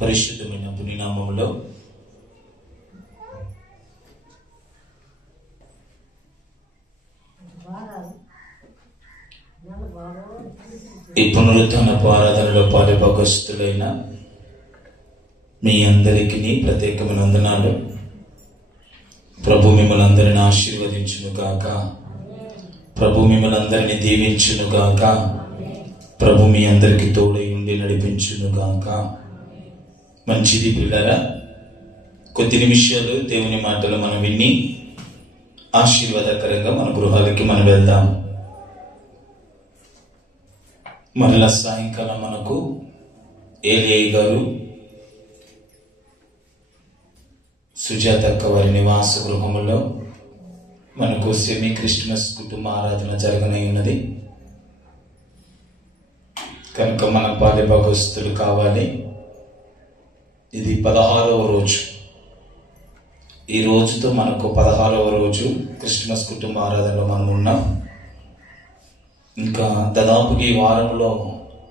పరిశుద్ధమైన పుణ్యనామములో ఈ పునరుత్థానపు ఆరాధనలో పాలుభాగస్తులైన మీ అందరికీ ప్రత్యేకమైన వందనాలు. ప్రభు మిమ్మల్ని అందరిని ఆశీర్వదించును గాక. ప్రభు మిమ్మల్ని అందరిని దీవించును గాక. ప్రభు మీ అందరికి తోడై ఉండి నడిపించును గాక. మంచిది పిల్లరా, కొద్ది నిమిషాలు దేవుని మాటలు మనం విని ఆశీర్వాదకరంగా మన గృహాలకి మనం వెళ్దాం. మరలా సాయంకాలం మనకు ఏలియా గారు సుజాతక్క వారి నివాస గృహములో మనకు సెమీ క్రిస్మస్ కుటుంబ ఆరాధన జరగనై ఉన్నది కనుక మన పాలుభాగస్తులు కావాలి. ఇది 16వ రోజు. ఈ రోజుతో మనకు 16వ రోజు క్రిస్మస్ కుటుంబ ఆరాధనలో మనం ఉన్నాం. ఇంకా దాదాపు ఈ వారంలో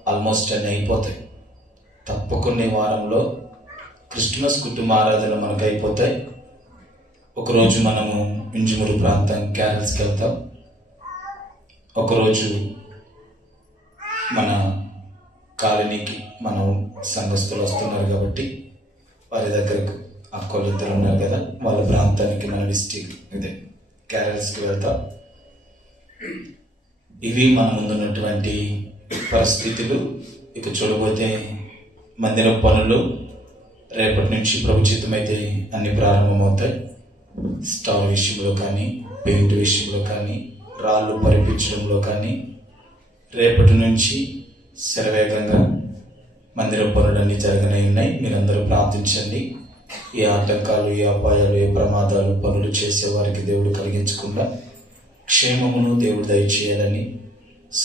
ఆల్మోస్ట్ అన్నీ అయిపోతాయి. తప్పకుండా ఈ వారంలో క్రిస్మస్ కుటుంబ ఆరాధన మనకు అయిపోతాయి. ఒకరోజు మనము ఇంజుమూరు ప్రాంతం క్యారల్స్కి వెళ్తాం. ఒకరోజు మన కాలనీకి మనం సంఘస్థులు వస్తున్నారు కాబట్టి వారి దగ్గరకు అక్కలు ఇద్దరు ఉన్నారు కదా, వాళ్ళ ప్రాంతానికి మన డిస్టిక్ ఇదే క్యారల్స్కి వెళ్తాం. ఇవి మన ముందున్నటువంటి పరిస్థితులు. ఇక చూడబోతే మందిర పనులు రేపటి నుంచి ప్రభుచితమైతే అన్ని ప్రారంభమవుతాయి. స్టార్ విషయంలో కానీ, పెయింట్ విషయంలో కానీ, రాళ్ళు పరిపించడంలో కానీ రేపటి నుంచి శరవేగంగా మందిర పనులన్నీ జరగనే ఉన్నాయి. మీరందరూ ప్రార్థించండి. ఏ ఆటంకాలు, ఏ అపాయాలు, ఏ ప్రమాదాలు పనులు చేసేవారికి దేవుడు కలిగించకుండా క్షేమమును దేవుడు దయచేయాలని,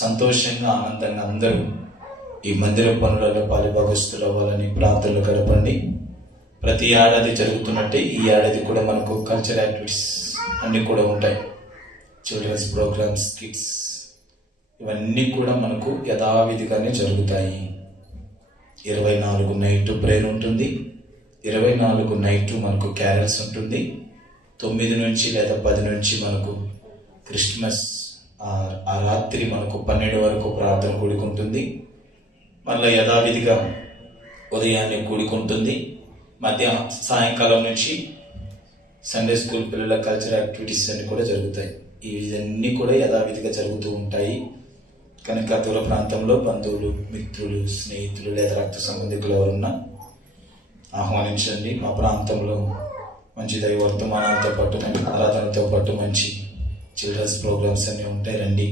సంతోషంగా ఆనందంగా అందరూ ఈ మందిర పనులలో పాలుభాగస్తులు అవ్వాలని ప్రార్థనలు గడపండి. ప్రతి ఏడాది జరుగుతున్నట్టే ఈ ఏడాది కూడా మనకు కల్చరల్ యాక్టివిటీస్ అన్నీ కూడా ఉంటాయి. చిల్డ్రన్స్ ప్రోగ్రామ్స్, కిడ్స్, ఇవన్నీ కూడా మనకు యథావిధిగానే జరుగుతాయి. 24 నైట్ ప్రేయర్ ఉంటుంది. 24 నైట్ మనకు క్యారల్స్ ఉంటుంది. 9 నుంచి లేదా 10 నుంచి మనకు క్రిస్మస్, ఆ రాత్రి మనకు 12 వరకు ప్రార్థన కూడుకుంటుంది. మళ్ళీ యథావిధిగా ఉదయాన్నే కూడుకుంటుంది. సాయంకాలం నుంచి సండే స్కూల్ పిల్లల కల్చరల్ యాక్టివిటీస్ అన్నీ కూడా జరుగుతాయి. ఇవన్నీ కూడా యథావిధిగా జరుగుతూ ఉంటాయి. కనుక దూర ప్రాంతంలో బంధువులు, మిత్రులు, స్నేహితులు లేదా రక్త సంబంధికులు ఎవరున్నా ఆహ్వానించండి. మా ప్రాంతంలో మంచి దైవ వర్తమానాలతో పాటు, ఆరాధనతో పాటు మంచి చిల్డ్రన్స్ ప్రోగ్రామ్స్ అన్నీ ఉంటాయి. రండి,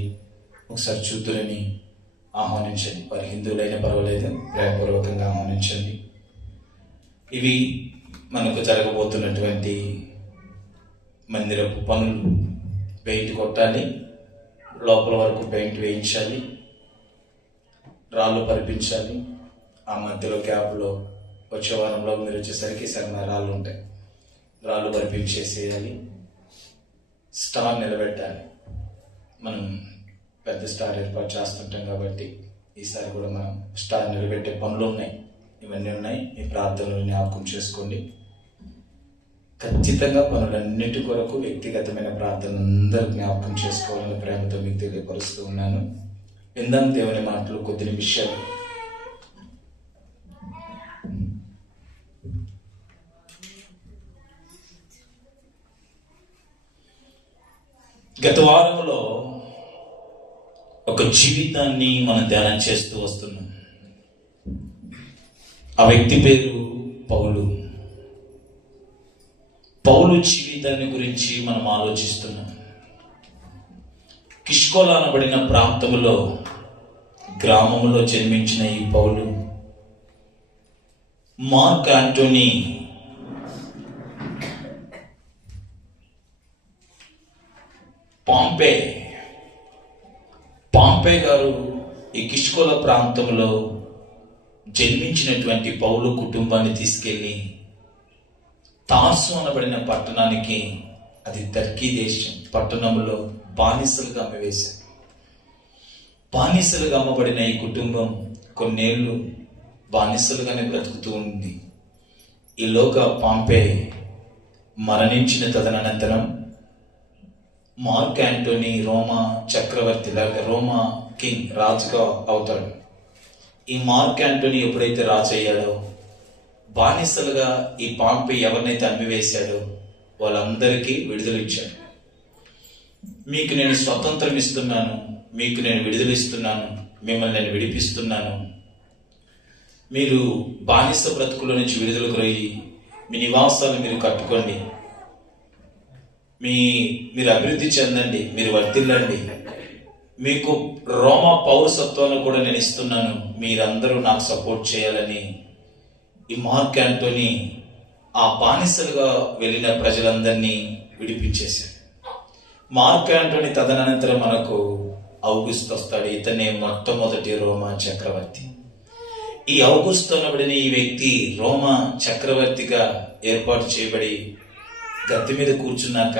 ఒకసారి చూద్దురని ఆహ్వానించండి. వారి హిందువులైనా పర్వాలేదు, ప్రేమపూర్వకంగా ఆహ్వానించండి. ఇవి మనకు జరగబోతున్నటువంటి మందిరపు పనులు. పెయింట్ కొట్టాలి, లోపల వరకు పెయింట్ వేయించాలి, రాళ్ళు పరిపించాలి. ఆ మధ్యలో గ్యాప్లో వచ్చే వారంలో మీరు వచ్చేసరికి సగం రాళ్ళు ఉంటాయి, రాళ్ళు పరిపించేసేయాలి. స్టార్ నిలబెట్టాలి. మనం పెద్ద స్టార్ ఏర్పాటు చేస్తుంటాం కాబట్టి ఈసారి కూడా మనం స్టార్ నిలబెట్టే పనులు ఉన్నాయి. ఇవన్నీ ఉన్నాయి. మీ ప్రార్థనలు జ్ఞాపకం చేసుకోండి. ఖచ్చితంగా పనులన్నిటి కొరకు వ్యక్తిగతమైన ప్రార్థన అందరూ జ్ఞాపకం చేసుకోవాలని ప్రేమతో మీకు తెలియపరుస్తూ ఉన్నాను. విందాం దేవుని మాటలు కొద్ది నిమిషాలు. గత వారంలో ఒక జీవితాన్ని మనం ధ్యానం చేస్తూ వస్తున్నాం. ఆ వ్యక్తి పేరు పౌలు. పౌలు జీవితాన్ని గురించి మనం ఆలోచిస్తున్నాం. కిష్కోలా అనబడిన ప్రాంతంలో, గ్రామంలో జన్మించిన ఈ పౌలు మార్క్ ఆంటోనీ పాంపే గారు ఈ కిష్కోలా ప్రాంతంలో జన్మించినటువంటి పౌలు కుటుంబాన్ని తీసుకెళ్లి తార్సు అనబడిన పట్టణానికి, అది టర్కీ దేశం, పట్టణంలో బానిసలుగా అమ్మవేశారు. బానిసలుగా అమ్మబడిన ఈ కుటుంబం కొన్నేళ్లు బానిసలుగానే బ్రతుకుతూ ఉంది. ఈలోగా పాంపే మరణించిన తదనంతరం మార్క్ యాంటోనీ రోమా చక్రవర్తి లేక రోమా కింగ్ రాజుగా అవుతాడు. ఈ మార్క్ యాంటోనీ ఎప్పుడైతే రాజు అయ్యాడో బానిసలుగా ఈ పాంపే ఎవరినైతే అమ్మివేశాడో వాళ్ళందరికీ విడుదల ఇచ్చాడు. మీకు నేను స్వతంత్రం ఇస్తున్నాను, మీకు నేను విడుదల ఇస్తున్నాను, మిమ్మల్ని నేను విడిపిస్తున్నాను. మీరు బానిస బ్రతుకుల నుంచి విడుదల కొరయి మీ నివాసాలు మీరు కట్టుకోండి, మీరు అభివృద్ధి చెందండి, మీరు వర్ధిల్లండి, మీకు రోమా పౌరసత్వాన్ని కూడా నేను ఇస్తున్నాను, మీరందరూ నాకు సపోర్ట్ చేయాలని ఈ మార్క్ యాంటోనీ ఆ బానిసలుగా వెళ్ళిన ప్రజలందరినీ విడిపించేశాడు. మార్క్ యాంటోనీ తదనంతరం మనకు ఔగుస్తు వస్తాడు. ఇతనే మొట్టమొదటి రోమా చక్రవర్తి. ఈ ఔగుస్తు అనబడిన ఈ వ్యక్తి రోమా చక్రవర్తిగా ఏర్పాటు చేయబడి గద్దె మీద కూర్చున్నాక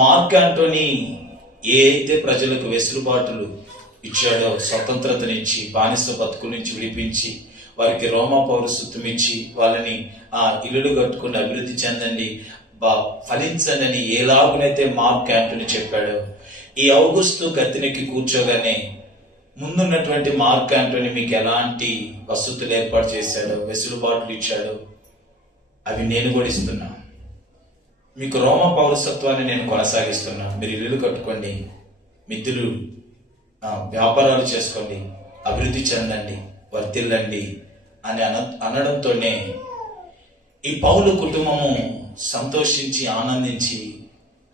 మార్క్ యాంటోనీ ఏ అయితే ప్రజలకు వెసులుబాటులు ఇచ్చాడో, స్వతంత్రతనిచ్చి బానిస బతుకు నుంచి విడిపించి వారికి రోమా పౌరసత్వం ఇచ్చి వాళ్ళని ఆ ఇల్లులు కట్టుకుని అభివృద్ధి చెందండి, ఫలించండి అని ఎలాగునైతే మార్క్ యాంటోనీ చెప్పాడో, ఈ ఔగుస్తు గద్దెనెక్కి కూర్చోగానే ముందున్నటువంటి మార్క్ యాంటోనీ మీకు ఎలాంటి వసతులు ఏర్పాటు చేశాడో, వెసులుబాట్లు ఇచ్చాడో అవి నేను కూడా ఇస్తున్నా. మీకు రోమా పౌరసత్వాన్ని నేను కొనసాగిస్తున్నా. మీరు ఇల్లు కట్టుకోండి, మిత్రులు వ్యాపారాలు చేసుకోండి, అభివృద్ధి చెందండి, వర్తిల్లండి అని అనడంతోనే ఈ పౌలు కుటుంబము సంతోషించి ఆనందించి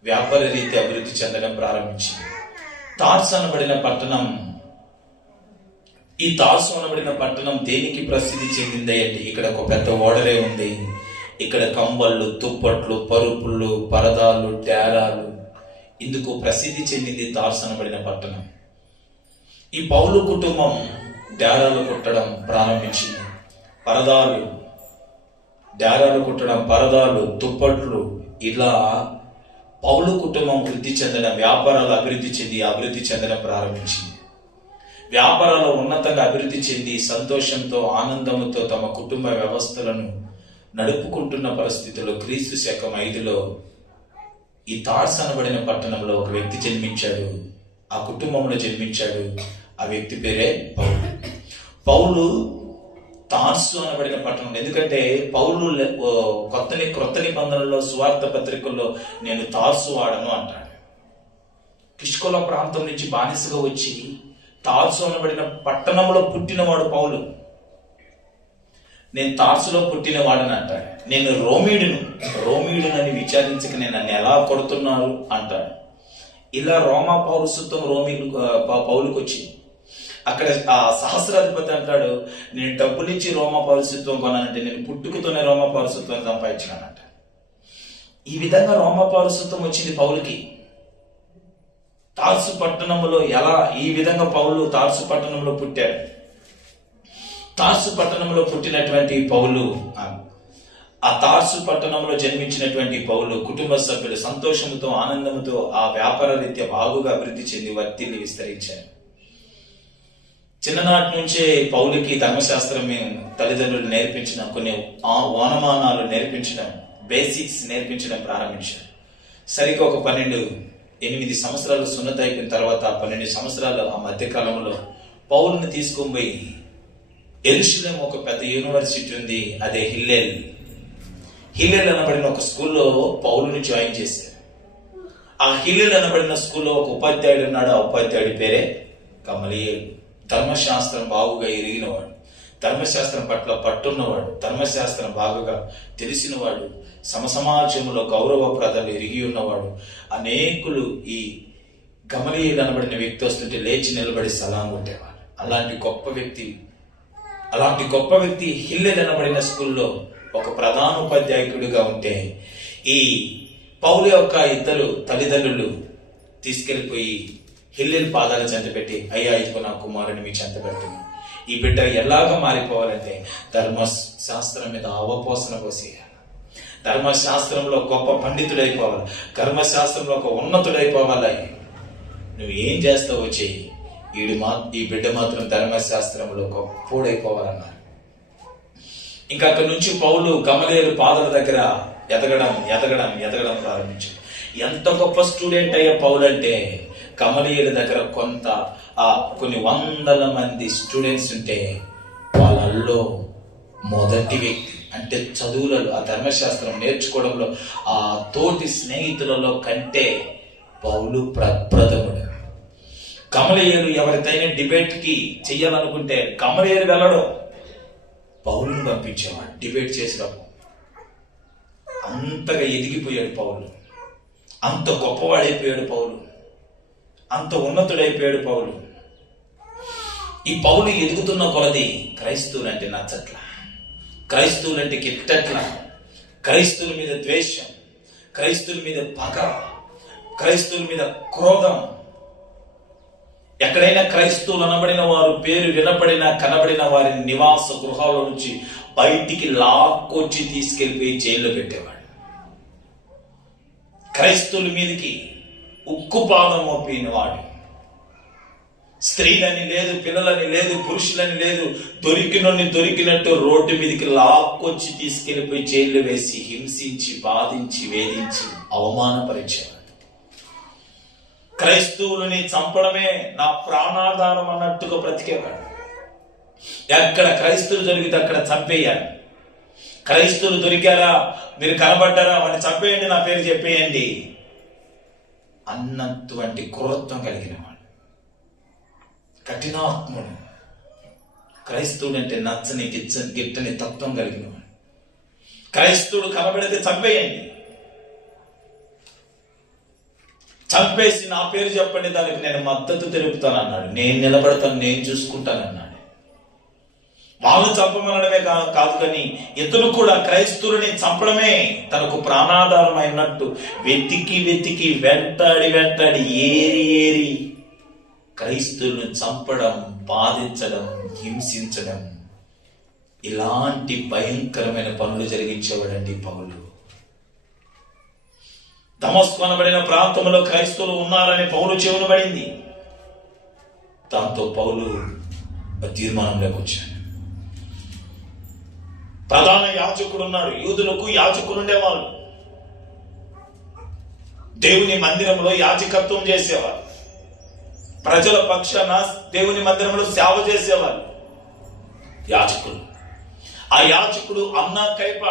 వ్యాపార రీతి అభివృద్ధి చెందడం ప్రారంభించింది. తార్సు అనబడిన పట్టణం, ఈ తార్సు అనబడిన పట్టణం దేనికి ప్రసిద్ధి చెందింది అంటే ఇక్కడ ఒక పెద్ద ఓడరే ఉంది. ఇక్కడ కంబళ్ళు, దుప్పట్లు, పరుపులు, పరదాలు, డేరాలు ఇందుకు ప్రసిద్ధి చెందింది తార్సు అనబడిన పట్టణం. ఈ పౌలు కుటుంబం డేరాలు కుట్టడం ప్రారంభించింది. డేరాలు కుట్టడం, పరదాలు, దుప్పట్లు, ఇలా పౌలు కుటుంబం వృద్ధి చెందడం, వ్యాపారాలు అభివృద్ధి చెందడం ప్రారంభించింది. వ్యాపారాలు ఉన్నతంగా అభివృద్ధి చెంది సంతోషంతో ఆనందంతో తమ కుటుంబ వ్యవస్థలను నడుపుకుంటున్న పరిస్థితుల్లో క్రీస్తు శకం 5లో ఈ తార్సు అనబడిన పట్టణంలో ఒక వ్యక్తి జన్మించాడు. ఆ కుటుంబంలో జన్మించాడు. ఆ వ్యక్తి పేరే పౌలు. తార్సు అనబడిన పట్టణం, ఎందుకంటే పౌలు క్రొత్త నిబంధనలో సువార్త పత్రికల్లో నేను తార్సు వాడను అంటాడు. కిష్కొల ప్రాంతం నుంచి బానిసగా వచ్చి తార్సు అనబడిన పట్టణంలో పుట్టినవాడు పౌలు. నేను తార్సులో పుట్టినవాడని అంటాడు. నేను రోమీయుడునని విచారించక నేను నన్ను ఎలా కొడుతున్నారు అంటాడు. ఇలా రోమా పౌరసత్వం పౌలుకు వచ్చింది. అక్కడ ఆ సహస్రాధిపతి అంటాడు, నేను డబ్బులు ఇచ్చి రోమా పౌరసత్వం కొనానంటే నేను పుట్టుకతోనే రోమా పౌరసత్వం సంపాదించానంట. ఈ విధంగా రోమా పౌరసత్వం వచ్చింది పౌలుకి. తార్సు పట్టణంలో ఈ విధంగా పౌలు తార్సు పట్టణంలో పుట్టాడు. తార్సు పట్టణంలో పుట్టినటువంటి పౌలు, ఆ తార్సు పట్టణంలో జన్మించినటువంటి పౌలు కుటుంబ సభ్యులు సంతోషంతో ఆనందంతో ఆ వ్యాపార రీత్యా బాగుగా అభివృద్ధి చెంది వర్తిల్లి విస్తరించారు. చిన్ననాటి నుంచే పౌలుకి ధర్మశాస్త్రం తల్లిదండ్రులు నేర్పించిన కొన్ని ఓనమానాలు నేర్పించడం, బేసిక్స్ నేర్పించడం ప్రారంభించారు. సరిగ్గా ఒక 8 సంవత్సరాలు సున్నత అయిపోయిన తర్వాత 12 సంవత్సరాలు ఆ మధ్యకాలంలో పౌలుని తీసుకొని పోయి యెరూషలేము ఒక పెద్ద యూనివర్సిటీ ఉంది, అదే హిల్లేల్ అనబడిన ఒక స్కూల్లో పౌలుని జాయిన్ చేశారు. ఆ హిల్లేల్ అనబడిన స్కూల్లో ఒక ఉపాధ్యాయుడు ఉన్నాడు. ఆ ఉపాధ్యాయుడి పేరే గమలీయేలు. ధర్మశాస్త్రం బాగుగా ఎరిగినవాడు, ధర్మశాస్త్రం పట్ల పట్టున్నవాడు, ధర్మశాస్త్రం బాగుగా తెలిసినవాడు, సమాజంలో గౌరవప్రదలు ఎరిగి ఉన్నవాడు. అనేకులు ఈ గమలీయేలు అనబడిన వ్యక్తి వస్తుంటే లేచి నిలబడి సలాం కొట్టేవాడు. అలాంటి గొప్ప వ్యక్తి హిల్లేల్ అనబడిన స్కూల్లో ఒక ప్రధాన ఉపాధ్యాయుడిగా ఉంటే ఈ పౌలు యొక్క ఇద్దరు తల్లిదండ్రులు తీసుకెళ్లిపోయి హిల్లేల్ పాదాల చెంత పెట్టి, అయ్యా ఇదిగో నా కుమారుని మీ చెంత పెడుతున్నాను, ఈ బిడ్డ ఎలాగా మారిపోవాలంటే ధర్మశాస్త్రం మీద అవపోసన పోసేయాలి, ధర్మశాస్త్రంలో గొప్ప పండితుడైపోవాలి, ధర్మశాస్త్రంలో ఒక ఉన్నతుడైపోవాలి, నువ్వు ఏం చేస్తావో చెయ్యి, ఈ బిడ్డ మాత్రం ధర్మశాస్త్రంలో గొప్పోడైపోవాలన్నారు. ఇంకా అక్కడి నుంచి పౌలు గమలీయేలు పాదాల దగ్గర ఎదగడం ప్రారంభించాడు. ఎంత గొప్ప స్టూడెంట్ అయ్యే పౌలు అంటే, గమలీయేలు దగ్గర కొన్ని వందల మంది స్టూడెంట్స్ ఉంటే వాళ్ళల్లో మొదటి వ్యక్తి అంటే చదువులలో, ఆ ధర్మశాస్త్రం నేర్చుకోవడంలో, ఆ తోటి స్నేహితులలో కంటే పౌలు ప్రప్రథముడు. గమలీయేలు ఎవరితైనా డిబేట్ కి చెయ్యాలనుకుంటే గమలీయేలు వెళ్ళడం, పౌలుని పంపించేవాడు డిబేట్ చేసినప్పుడు. అంతగా ఎదిగిపోయాడు పౌలు, అంత గొప్పవాడైపోయాడు పౌలు, అంత ఉన్నతుడైపోయాడు పౌలు. ఈ పౌలు ఎదుగుతున్న కొలది క్రైస్తవులంటే నచ్చట్ల, క్రైస్తవులంటే గిట్టట్ల, క్రైస్తవుల మీద ద్వేషం, క్రైస్తవుల మీద పగ, క్రైస్తవుల మీద క్రోధం. ఎక్కడైనా క్రైస్తవులు అనబడిన వారు పేరు వినబడిన కనబడిన వారి నివాస గృహాల నుంచి బయటికి లాక్కొచ్చి తీసుకెళ్లిపోయి జైల్లో పెట్టేవాడు. క్రైస్తవుల మీదకి ఉక్కుపాదం మోపిన వాడు. స్త్రీలని లేదు, పిల్లలని లేదు, పురుషులని లేదు, దొరికినట్టు రోడ్డు మీదకి లాక్కొచ్చి తీసుకెళ్లిపోయి జైల్లో వేసి హింసించి, బాధించి, వేధించి, అవమానపరిచేవాడు. క్రైస్తవులని చంపడమే నా ప్రాణాధారం అన్నట్టుగా బ్రతికేవాడు. ఎక్కడ క్రైస్తవులు దొరికితే అక్కడ చంపేయాలి. క్రైస్తవులు దొరికారా, మీరు కనబడ్డారా, వాడిని చంపేయండి, నా పేరు చెప్పేయండి అన్నటువంటి క్రూరత్వం కలిగిన వాడు, కఠినాత్ముడు. క్రైస్తవుడు అంటే నచ్చని గిట్టని తత్వం కలిగిన వాడు. క్రైస్తవుడు కనబడితే చంపేయండి, చంపేసి నా పేరు చెప్పండి, దానికి నేను మద్దతు తెలుపుతాను అన్నాడు. నేను నిలబడతాను, నేను చూసుకుంటానన్నాడు. వాళ్ళు చంపమనడమే కాదు కానీ ఇతను కూడా క్రైస్తవులని చంపడమే తనకు ప్రాణాధారమైనట్టు వెతికి వెంటాడి ఏరి క్రైస్తవులను చంపడం, బాధించడం, హింసించడం, ఇలాంటి భయంకరమైన పనులు జరిగించేవాడండి పౌలు. దమస్కు అనబడిన ప్రాంతంలో క్రైస్తవులు ఉన్నారని పౌలు చెవున పడింది. దాంతో పౌలు తీర్మానంలోకి వచ్చాడు. ప్రధాన యాజకుడు ఉన్నాడు, యూదులకు యాజకులు ఉండేవాళ్ళు. దేవుని మందిరంలో యాజకత్వం చేసేవారు, ప్రజల పక్షాన దేవుని మందిరంలో సేవ చేసేవారు యాజకులు. ఆ యాజకుడు అన్నా కైప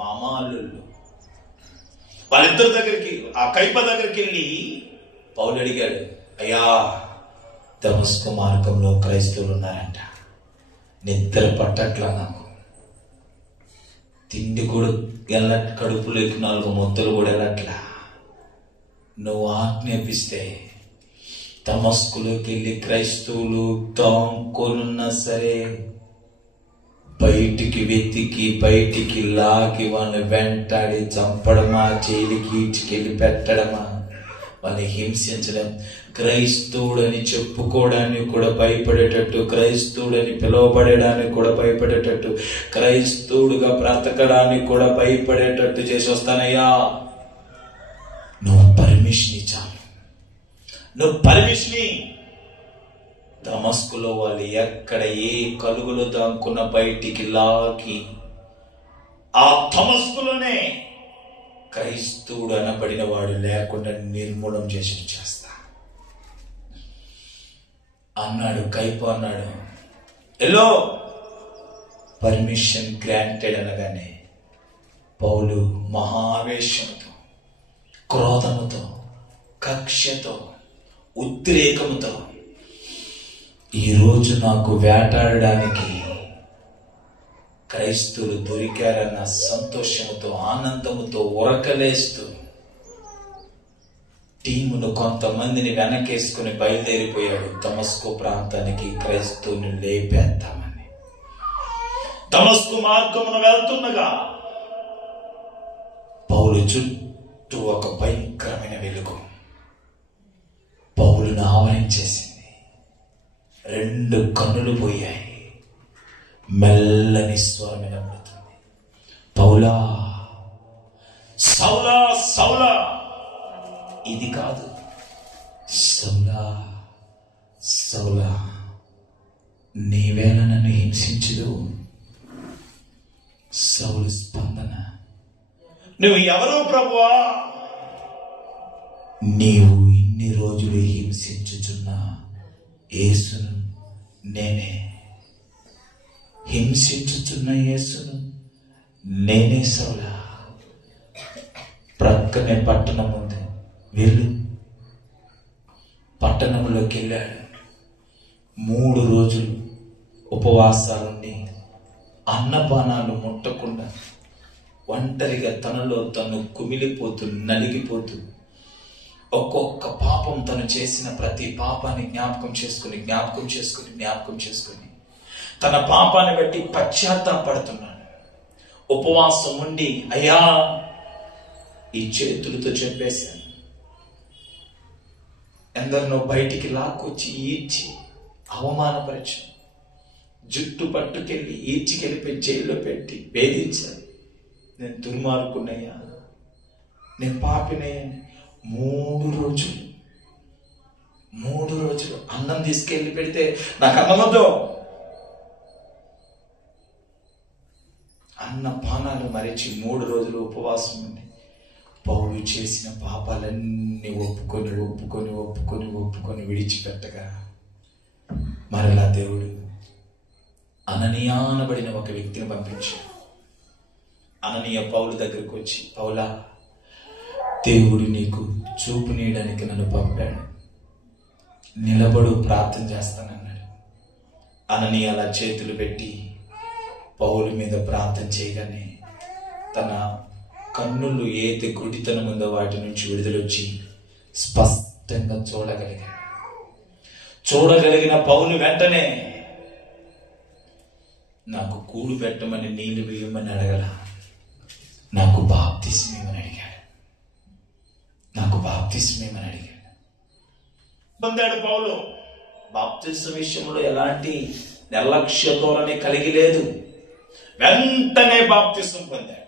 మామాళ్ళు. వాళ్ళిద్దరి దగ్గరికి, ఆ కైప దగ్గరికి వెళ్ళి పౌలు అడిగాడు, అయ్యా దమస్కు మార్గంలో క్రైస్తవులు ఉన్నారంట, నిద్ర పట్టట్లా, నాకు తిండి కూడా కడుపులోకి 4 ముద్దలు కూడా వెళ్ళట్లా, నువ్వు ఆజ్ఞాపిస్తే దమస్కులోకి వెళ్ళి క్రైస్తవులు దాంకోనున్నా సరే బయటికి లాగి వాళ్ళని వెంటాడి చంపడమా, జైలుకి ఈడ్చుకెళ్ళి పెట్టడమా, వాళ్ళని హింసించడం, క్రైస్తవుడని చెప్పుకోవడానికి కూడా భయపడేటట్టు, క్రైస్తవుడని పిలువబడడానికి కూడా భయపడేటట్టు, క్రైస్తవుడుగా బ్రతకడానికి కూడా భయపడేటట్టు చేసి వస్తానయ్యా, నువ్వు పర్మిషన్ ఇచ్చాను, నువ్వు పర్మిషన్. దమస్కులో వాళ్ళు ఎక్కడ ఏ కలుగులు దాక్కున్న బయటికి లాగి ఆ దమస్కులోనే క్రైస్తవుడు అనబడిన వాడు లేకుండా నిర్మూలం చేసి చేస్తా అన్నాడు. కైప అన్నాడు, ఎల్లో పర్మిషన్ గ్రాంటెడ్ అనగానే పౌలు మహావేశంతో, క్రోధముతో, కక్షతో, ఉద్రేకముతో, ఈరోజు నాకు వేటాడడానికి క్రైస్తవులు దొరికారన్న సంతోషంతో, ఆనందముతో ఉరకలేస్తూ టీమును కొంతమందిని వెనకేసుకుని బయలుదేరిపోయాడు దమస్కు ప్రాంతానికి క్రైస్తవుని లేపేద్దామని. దమస్కు మార్గమున వెళ్తుండగా పౌలు చుట్టూ ఒక భయంకరమైన వెలుగు పౌలును ఆవరించేసింది. 2 కన్నులు పోయాయి. మెల్లని స్వరం వినబడుతుంది, పౌలా సౌలా సౌలా. ఇది కాదు, సౌలా సౌలా నీవేళ నన్ను హింసించుదు. సౌలు స్పందన, నువ్వు ఎవరు ప్రభువా? నీవు ఇన్ని రోజులు హింసించుచున్న యేసును నేనే. హింసించుచున్న యేసును నేనే సౌలా. ప్రక్కనే పట్టణం ఉంది, వెళ్ళు. పట్టణంలోకి వెళ్ళాడు. 3 రోజులు ఉపవాసాలుండి అన్నపానాలు ముట్టకుండా ఒంటరిగా తనలో తను కుమిలిపోతూ నలిగిపోతూ ఒక్కొక్క పాపం తను చేసిన ప్రతి పాపాన్ని జ్ఞాపకం చేసుకుని తన పాపాన్ని బట్టి పశ్చాత్తాపడుతున్నాడు. ఉపవాసం ఉండి, అయ్యా ఈ చేతులతో చెప్పేశాను, ఎందరినో బయటికి లాక్కొచ్చి ఈడ్చి అవమానపరిచి జుట్టు పట్టుకెళ్ళి ఈడ్చికెళ్ళిపోయి జైల్లో పెట్టి వేధించాను. నేను దుర్మార్గునయ్యా, నేను పాపినయ్యా. 3 రోజులు అన్నం తీసుకెళ్ళి పెడితే నాకు అన్నమొద్దు. అన్న పానాలు మరిచి 3 రోజులు ఉపవాసం ఉండి పౌలు చేసిన పాపాలన్నీ ఒప్పుకొని విడిచిపెట్టగా మరలా దేవుడు అననీయ అనబడిన ఒక వ్యక్తిని పంపించాడు. అననీయ పౌలు దగ్గరకు వచ్చి, పౌలా, దేవుడు నీకు చూపు నీయడానికి నన్ను పంపాడు, నిలబడు, ప్రార్థన చేస్తానన్నాడు. అననీయ అలా చేతులు పెట్టి పౌలు మీద ప్రార్థన చేయగానే తన కన్నులు ఏది గుడితనం ఉందో వాటి నుంచి విడుదలొచ్చి స్పష్టంగా చూడగలిగిన పౌలు వెంటనే నాకు కూడు పెట్టమని నీళ్లు వేయమని అడగల, నాకు బాప్తిస్మేమని అడిగాడు. పొందాడు పౌలు. బాప్తిస్మ విషయంలో ఎలాంటి నిర్లక్ష్య ధోరణి కలిగి లేదు. వెంటనే బాప్తిస్మ పొందాడు.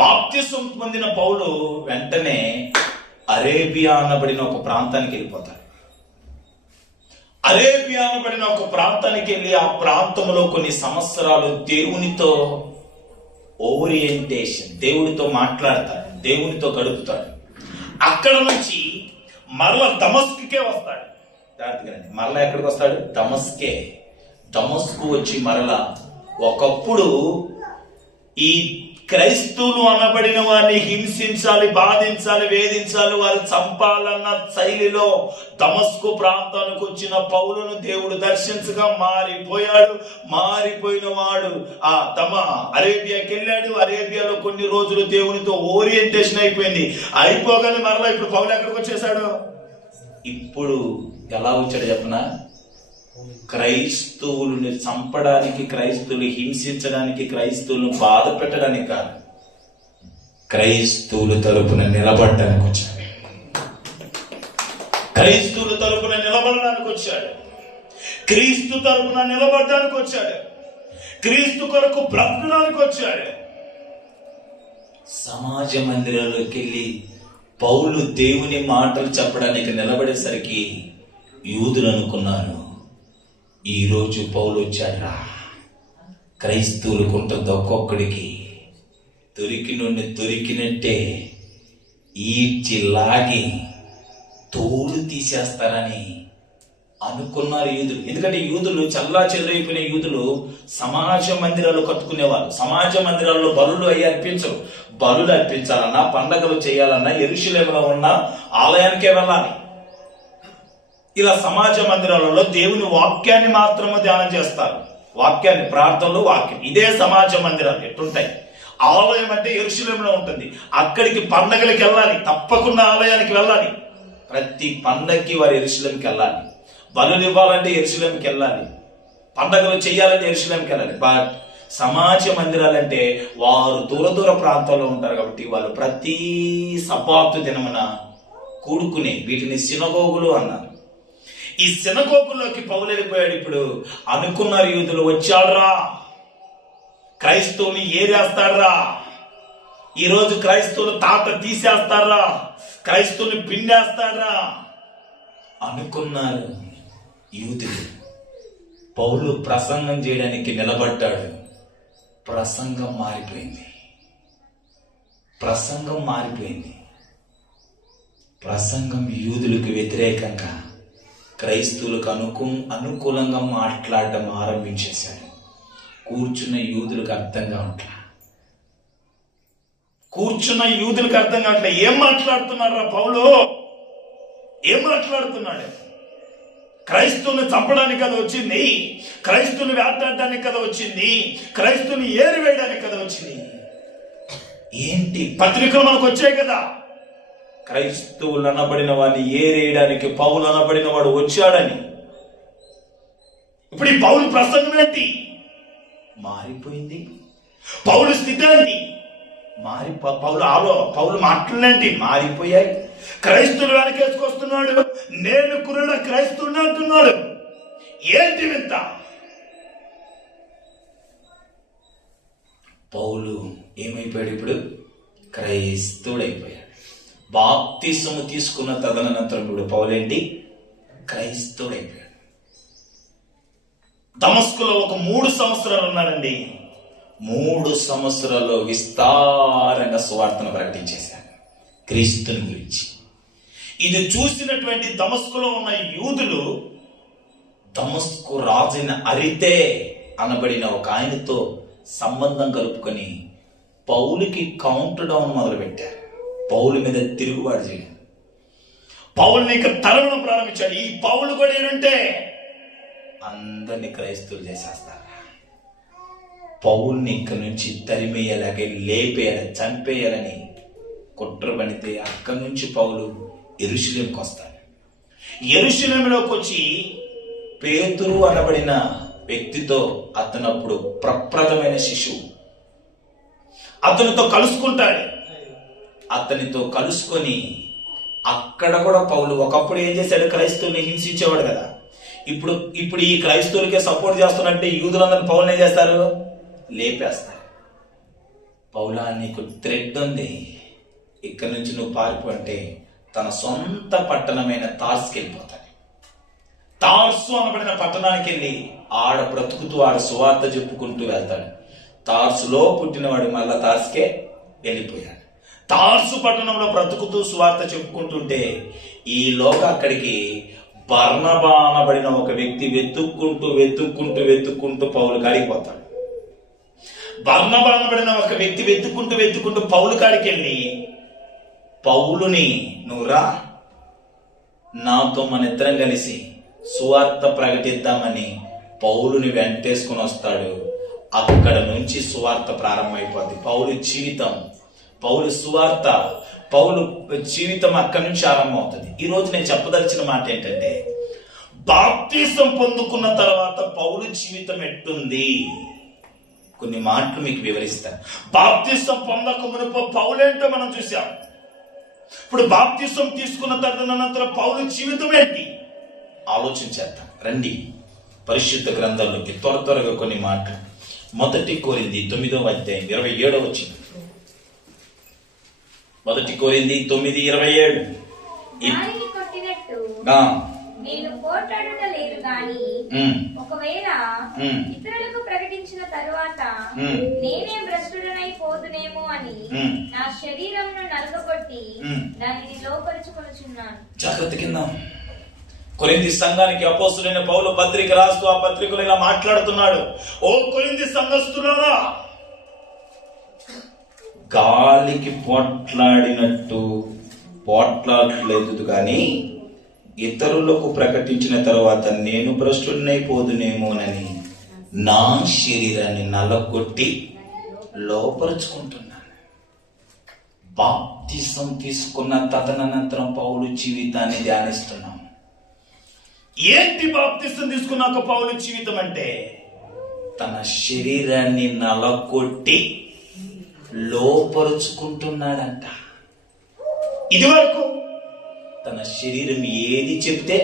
బాప్తిస్మ పొందిన పౌలు వెంటనే అరేబియా అనబడిన ఒక ప్రాంతానికి వెళ్ళిపోతాడు. అరేబియా అనబడిన ఒక ప్రాంతానికి వెళ్ళి ఆ ప్రాంతంలో కొన్ని సంవత్సరాలు దేవునితో ఓరియంటేషన్, దేవుడితో మాట్లాడతాడు, దేవునితో గడుపుతాడు. అక్కడ నుంచి మరలా దమస్కుకే వస్తాడు. మరలా ఎక్కడికి వస్తాడు? దమస్కు వచ్చి మరలా ఒకప్పుడు ఈ క్రైస్తవులు అనబడిన వారిని హింసించాలి, బాధించాలి, వేధించాలి, వారు చంపాలన్న శైలిలో దమస్కు ప్రాంతానికి వచ్చిన పౌలును దేవుడు దర్శించగా మారిపోయిన వాడు అరేబియాకి వెళ్ళాడు. అరేబియాలో కొన్ని రోజులు దేవునితో ఓరియంటేషన్ అయిపోగానే మరలా ఇప్పుడు పౌలు ఎక్కడికి వచ్చేసాడు? ఇప్పుడు ఎలా వచ్చాడు చెప్పనా? క్రైస్తవులను చంపడానికి, క్రైస్తవులు హింసించడానికి, క్రైస్తవులను బాధ పెట్టడానికి కాదు, క్రైస్తవుల తరపున నిలబడడానికి వచ్చాడు. క్రైస్తవుల తరపున నిలబడడానికి వచ్చాడు. క్రీస్తు తరపున నిలబడడానికి వచ్చాడు. క్రీస్తు కొరకు బ్రతకడానికి వచ్చాడు. సమాజ మందిరాల్లోకి వెళ్ళి పౌలు దేవుని మాటలు చెప్పడానికి నిలబడేసరికి యూదులు అనుకున్నారు, ఈరోజు పౌలు వచ్చాడురా, క్రైస్తవులకు ఉంటుంది ఒక్కొక్కడికి దొరికినట్టే ఈడ్చి లాగి తోలు తీసేస్తారని అనుకున్నారు యూదులు. ఎందుకంటే యూదులు చల్లా చెదరైపోయిన యూదులు సమాజ మందిరాలు కట్టుకునేవారు. సమాజ మందిరాల్లో బలులు అర్పించరు. బలులు అర్పించాలన్నా, పండగలు చేయాలన్నా యెరూషలేములో ఉన్న ఆలయానికే వెళ్ళాలి. ఇలా సమాజ మందిరాలలో దేవుని వాక్యాన్ని మాత్రమే ధ్యానం చేస్తారు. వాక్యాన్ని, ప్రార్థనలు, వాక్యం, ఇదే సమాజ మందిరాలు ఎట్టుంటాయి. ఆలయం అంటే యెరూషలేములో ఉంటుంది. అక్కడికి పండగలకి వెళ్ళాలి, తప్పకుండా ఆలయానికి వెళ్ళాలి. ప్రతి పండగకి వారు యెరూషలేముకి వెళ్ళాలి. బలులు ఇవ్వాలంటే యెరూషలేముకి వెళ్ళాలి. పండగలు చేయాలంటే యెరూషలేముకి వెళ్ళాలి. బట్ సమాజ మందిరాలంటే వారు దూర ప్రాంతాల్లో ఉంటారు కాబట్టి వాళ్ళు ప్రతి సబ్బాతు దినమున కూడుకునే వీటిని సినగోగులు అన్నారు. ఈ సినగోగుల్లోకి పౌలు వెళ్ళిపోయాడు. ఇప్పుడు అనుకున్నారు యూదులు, వచ్చాడురా, క్రైస్తవుని ఏరేస్తాడ్రా, ఈరోజు క్రైస్తవులు తాట తీసేస్తాడ్రా, క్రైస్తవుని పిండేస్తాడ్రా అనుకున్నారు యూదులు. పౌలు ప్రసంగం చేయడానికి నిలబడ్డాడు. ప్రసంగం మారిపోయింది. ప్రసంగం యూదులకు వ్యతిరేకంగా క్రైస్తవులకు అనుకూలంగా మాట్లాడడం ఆరంభించేశాడు. కూర్చున్న యూదులకు అర్థం కావట్లా. ఏం మాట్లాడుతున్నారా పౌలు? ఏం మాట్లాడుతున్నాడు? క్రైస్తవుని చంపడానికి కదా వచ్చింది, క్రైస్తవుని వేటాడడానికి కదా వచ్చింది, క్రైస్తవుని ఏరివేయడానికి కదా వచ్చింది. ఏంటి పత్రికలు మనకు వచ్చాయి కదా, క్రైస్తవులు అనబడిన వాడిని ఏరేయడానికి పౌలు అనబడిన వాడు వచ్చాడని. ఇప్పుడు ఈ పౌలు ప్రసంగం ఏంటి? మారిపోయింది. పౌలు స్థితి ఏంటి? పౌలు మాటలేంటి? మారిపోయాయి. క్రైస్తవులు వెనకేసుకొస్తున్నాడు. నేను కుర్ర క్రైస్తవుని అంటున్నాడు. ఏంటి వింత? పౌలు ఏమైపోయాడు? ఇప్పుడు క్రైస్తవుడైపోయాడు. బాప్తిసము తీసుకున్న తదనంతరం ఇప్పుడు పౌలేంటి? క్రైస్తవుడైపోయాడు. దమస్కులో ఒక 3 సంవత్సరాలు ఉన్నాడండి. 3 సంవత్సరాల్లో విస్తారంగా సువార్తను ప్రకటించేశాడు క్రీస్తుని గురించి. ఇది చూసినటువంటి దమస్కులో ఉన్న యూదులు దమస్కు రాజైన అరితే అనబడిన ఒక ఆయనతో సంబంధం కలుపుకొని పౌలుకి కౌంటర్ డౌన్ మొదలు పెట్టారు. పౌలు మీద తిరుగుబాటు చేయడం, పౌలుని ఇక తరమడం ప్రారంభించాడు. ఈ పౌలు కూడా ఏంటంటే అందరినీ క్రైస్తవులు చేసేస్తారు. పౌల్ని ఇక్కడి నుంచి తరిమేయాలి, లేపేయాలి, చంపేయాలని కుట్ర పడితే అక్కడి నుంచి పౌలు యెరూషలేముకి వస్తాడు. యెరూషలేములోకి వచ్చి పేతురు అనబడిన వ్యక్తితో, అతనప్పుడు ప్రప్రథమైన శిశువు, అతనితో కలుసుకుంటాడు. అతనితో కలుసుకొని అక్కడ కూడా పౌలు ఒకప్పుడు ఏం చేశాడు? క్రైస్తవుల్ని హింసించేవాడు కదా. ఇప్పుడు ఈ క్రైస్తవులకే సపోర్ట్ చేస్తున్నట్టే యూదులందరినీ పౌల్ని ఏం చేస్తారు? లేపేస్తారు. పౌలా, నీకు థ్రెడ్ ఉంది, ఇక్కడి నుంచి నువ్వు పారిపో అంటే తన సొంత పట్టణమైన తార్సుకి వెళ్ళిపోతాడు. తార్సు అనబడిన పట్టణానికి వెళ్ళి ఆడ బ్రతుకుతూ ఆడ సువార్త చెప్పుకుంటూ వెళ్తాడు. తార్సులో పుట్టినవాడు మళ్ళా తార్సుకే వెళ్ళిపోయాడు. తార్సు పట్టణంలో బ్రతుకుతూ సువార్త చెప్పుకుంటుంటే ఈలోగా అక్కడికి బర్నబా అనబడిన ఒక వ్యక్తి వెతుక్కుంటూ పౌలు కాడికి పోతాడు. బర్నబా అనబడిన ఒక వ్యక్తి వెతుక్కుంటూ పౌలు కాడికి వెళ్ళి, పౌలుని నువ్వురా, నాతో మన ఇద్దరం కలిసి సువార్త ప్రకటిద్దామని పౌలుని వెంటేసుకుని వస్తాడు. అక్కడ నుంచి సువార్త ప్రారంభమైపోద్ది. పౌలు జీవితం, పౌలు సువార్త, పౌలు జీవితం అక్కడి నుంచి ఆరంభమవుతుంది. ఈ రోజు నేను చెప్పదలిచిన మాట ఏంటంటే, బాప్తిసం పొందుకున్న తర్వాత పౌలు జీవితం ఎట్టుంది? కొన్ని మాటలు మీకు వివరిస్తాను. బాప్తిసం పొందక మునుపు పౌలేంటో మనం చూసాం. ఇప్పుడు బాప్తిసం తీసుకున్న తదనంతరం పౌలు జీవితం ఏంటి ఆలోచించేద్దాం. రండి పరిశుద్ధ గ్రంథంలోకి త్వరగా కొన్ని మాటలు. 1 కొరింథీ 9వ అధ్యాయం 27వ వచనం. 1 కొరింథీ 9:27. నేను పోట్లాడుట లేదు గాని ఒకవేళ ఇతరులకు ప్రకటించిన తరువాత నేనే భ్రష్టుడనై పోదునేమో అని నా శరీరమును నలగగొట్టి దానిని లోపరుచుకొనుచున్నాను. జాగ్రత్త కింద కొరింథీ సంఘానికి అపోస్తులైన పౌలు పత్రిక రాస్తూ ఆ పత్రికలో ఇలా మాట్లాడుతున్నాడు. ఓ కొరింథీ సంఘస్థులారా, గాలికి పోట్లాడినట్టు పోట్లాడలేదు కానీ ఇతరులకు ప్రకటించిన తర్వాత నేను భ్రష్టుడినైపోదునేమోనని నా శరీరాన్ని నలగొట్టి లోపరుచుకుంటున్నాను. బాప్తిసం తీసుకున్న తదనంతరం పౌలు జీవితాన్ని ధ్యానిస్తున్నాం. ఏంటి బాప్తిసం తీసుకున్నాక పౌలు జీవితం అంటే? తన శరీరాన్ని నలగొట్టి లోపరుచుకుంటున్నాడంట. ఇది వరకు తన శరీరం ఏది చెప్తే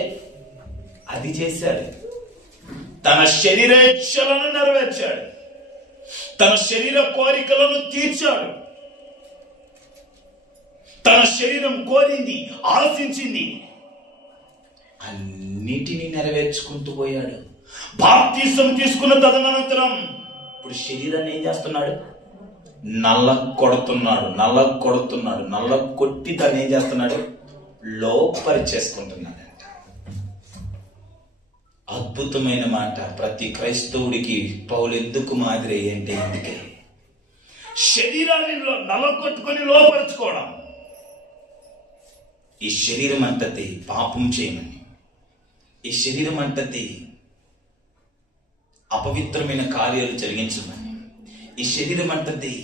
అది చేశాడు. తన శరీరేచ్ఛలను నెరవేర్చాడు. తన శరీర కోరికలను తీర్చాడు. తన శరీరం కోరింది, ఆశించింది, అన్నిటినీ నెరవేర్చుకుంటూ పోయాడు. బాప్తిసం తీసుకున్న తదనంతరం ఇప్పుడు శరీరాన్ని ఏం చేస్తున్నాడు? నల్ల కొట్టి దాన్ని ఏం చేస్తున్నాడు? లోపరిచేసుకుంటున్నాడంట. అద్భుతమైన మాట. ప్రతి క్రైస్తవుడికి పౌలు ఎందుకు మాదిరి అంటే అందుకే శరీరాన్ని నల్లగొట్టుకొని లోపరుచుకోవడం. ఈ శరీరం అంటది పాపం చేయమని, ఈ శరీరం అంటది అపవిత్రమైన కార్యాలు జరిగించమని, ఈ శరీరం అంటది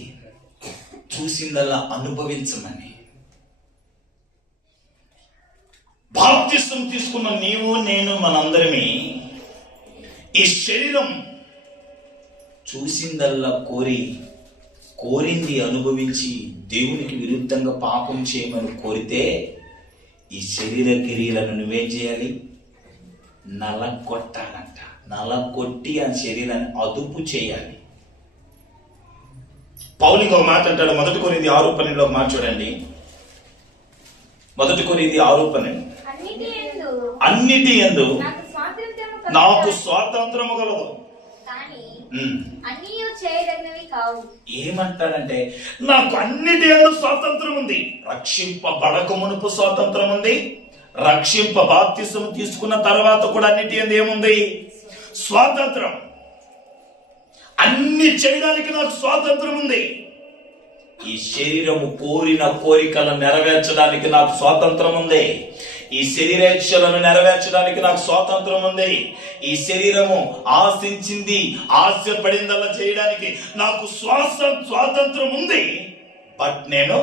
చూసిందల్లా అనుభవించమని. బాప్తిసం తీసుకున్న నీవు నేను మనందరమే ఈ శరీరం చూసిందల్లా కోరింది అనుభవించి దేవునికి విరుద్ధంగా పాపం చేయమని కోరితే ఈ శరీర క్రియలను నువ్వేం చేయాలి? నలగొట్టాలంట. నలగొట్టి ఆ శరీరాన్ని అదుపు చేయాలి. పౌలు ఇంకొక మాట అంటాడు. 1 కొరింథీ 6:12 మాట చూడండి. 1 కొరింథీ 6:12 అన్నిటి యందు నాకు స్వాతంత్రము కలదు, ఏమంటాడంటే నాకు అన్నిటి యందు స్వాతంత్రం ఉంది. రక్షింపబడక మునుపు స్వాతంత్రం ఉంది, బాప్తిసం తీసుకున్న తర్వాత కూడా అన్నిటి యందు ఏముంది? స్వాతంత్రం. అన్ని చేయడానికి నాకు స్వాతంత్రం ఉంది. ఈ శరీరము కోరిన కోరికలను నెరవేర్చడానికి నాకు స్వాతంత్రం ఉంది. ఈ శరీరేచ్ఛలను నెరవేర్చడానికి నాకు స్వాతంత్రం ఉంది. ఈ శరీరము ఆశించింది ఆశపడిందల్లా చేయడానికి నాకు స్వాతంత్రం ఉంది. బట్ నేను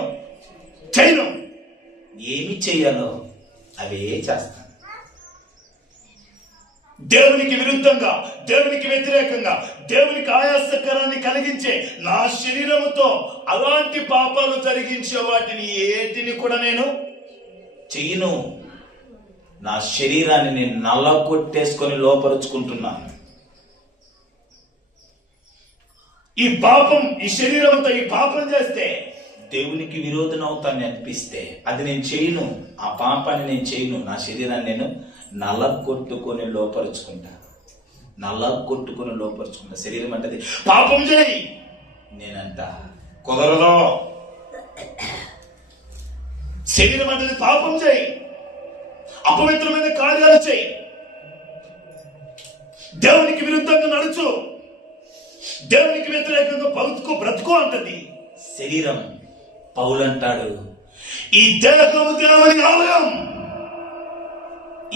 చేయను. ఏమి చేయాలో అవే చేస్తాను. దేవునికి విరుద్ధంగా, దేవునికి వ్యతిరేకంగా, దేవునికి ఆయాసకరాన్ని కలిగించే నా శరీరముతో అలాంటి పాపాలు జరిగించే వాటిని ఏటిని కూడా నేను చెయ్యను. నా శరీరాన్ని నేను నల్లగొట్టేసుకొని లోపరుచుకుంటున్నాను. ఈ శరీరంతో ఈ పాపం చేస్తే దేవునికి విరోధం అవుతాను అనిపిస్తే అది నేను చేయను. ఆ పాపాన్ని నేను చేయను. నా శరీరాన్ని నేను నల్లగొట్టుకొని లోపరుచుకుంటా. శరీరం అంటది పాపం చేయి, నేనంట కుదరదు. శరీరం అంటది పాపం చేయి, అపవిత్రమైన కార్యాలు చేయి, దేవునికి విరుద్ధంగా నడుచు, దేవునికి వ్యతిరేకంగా బ్రతుకు అంటది శరీరం. పౌలు అంటాడు ఈ దేహము దేవుని ఆలయం,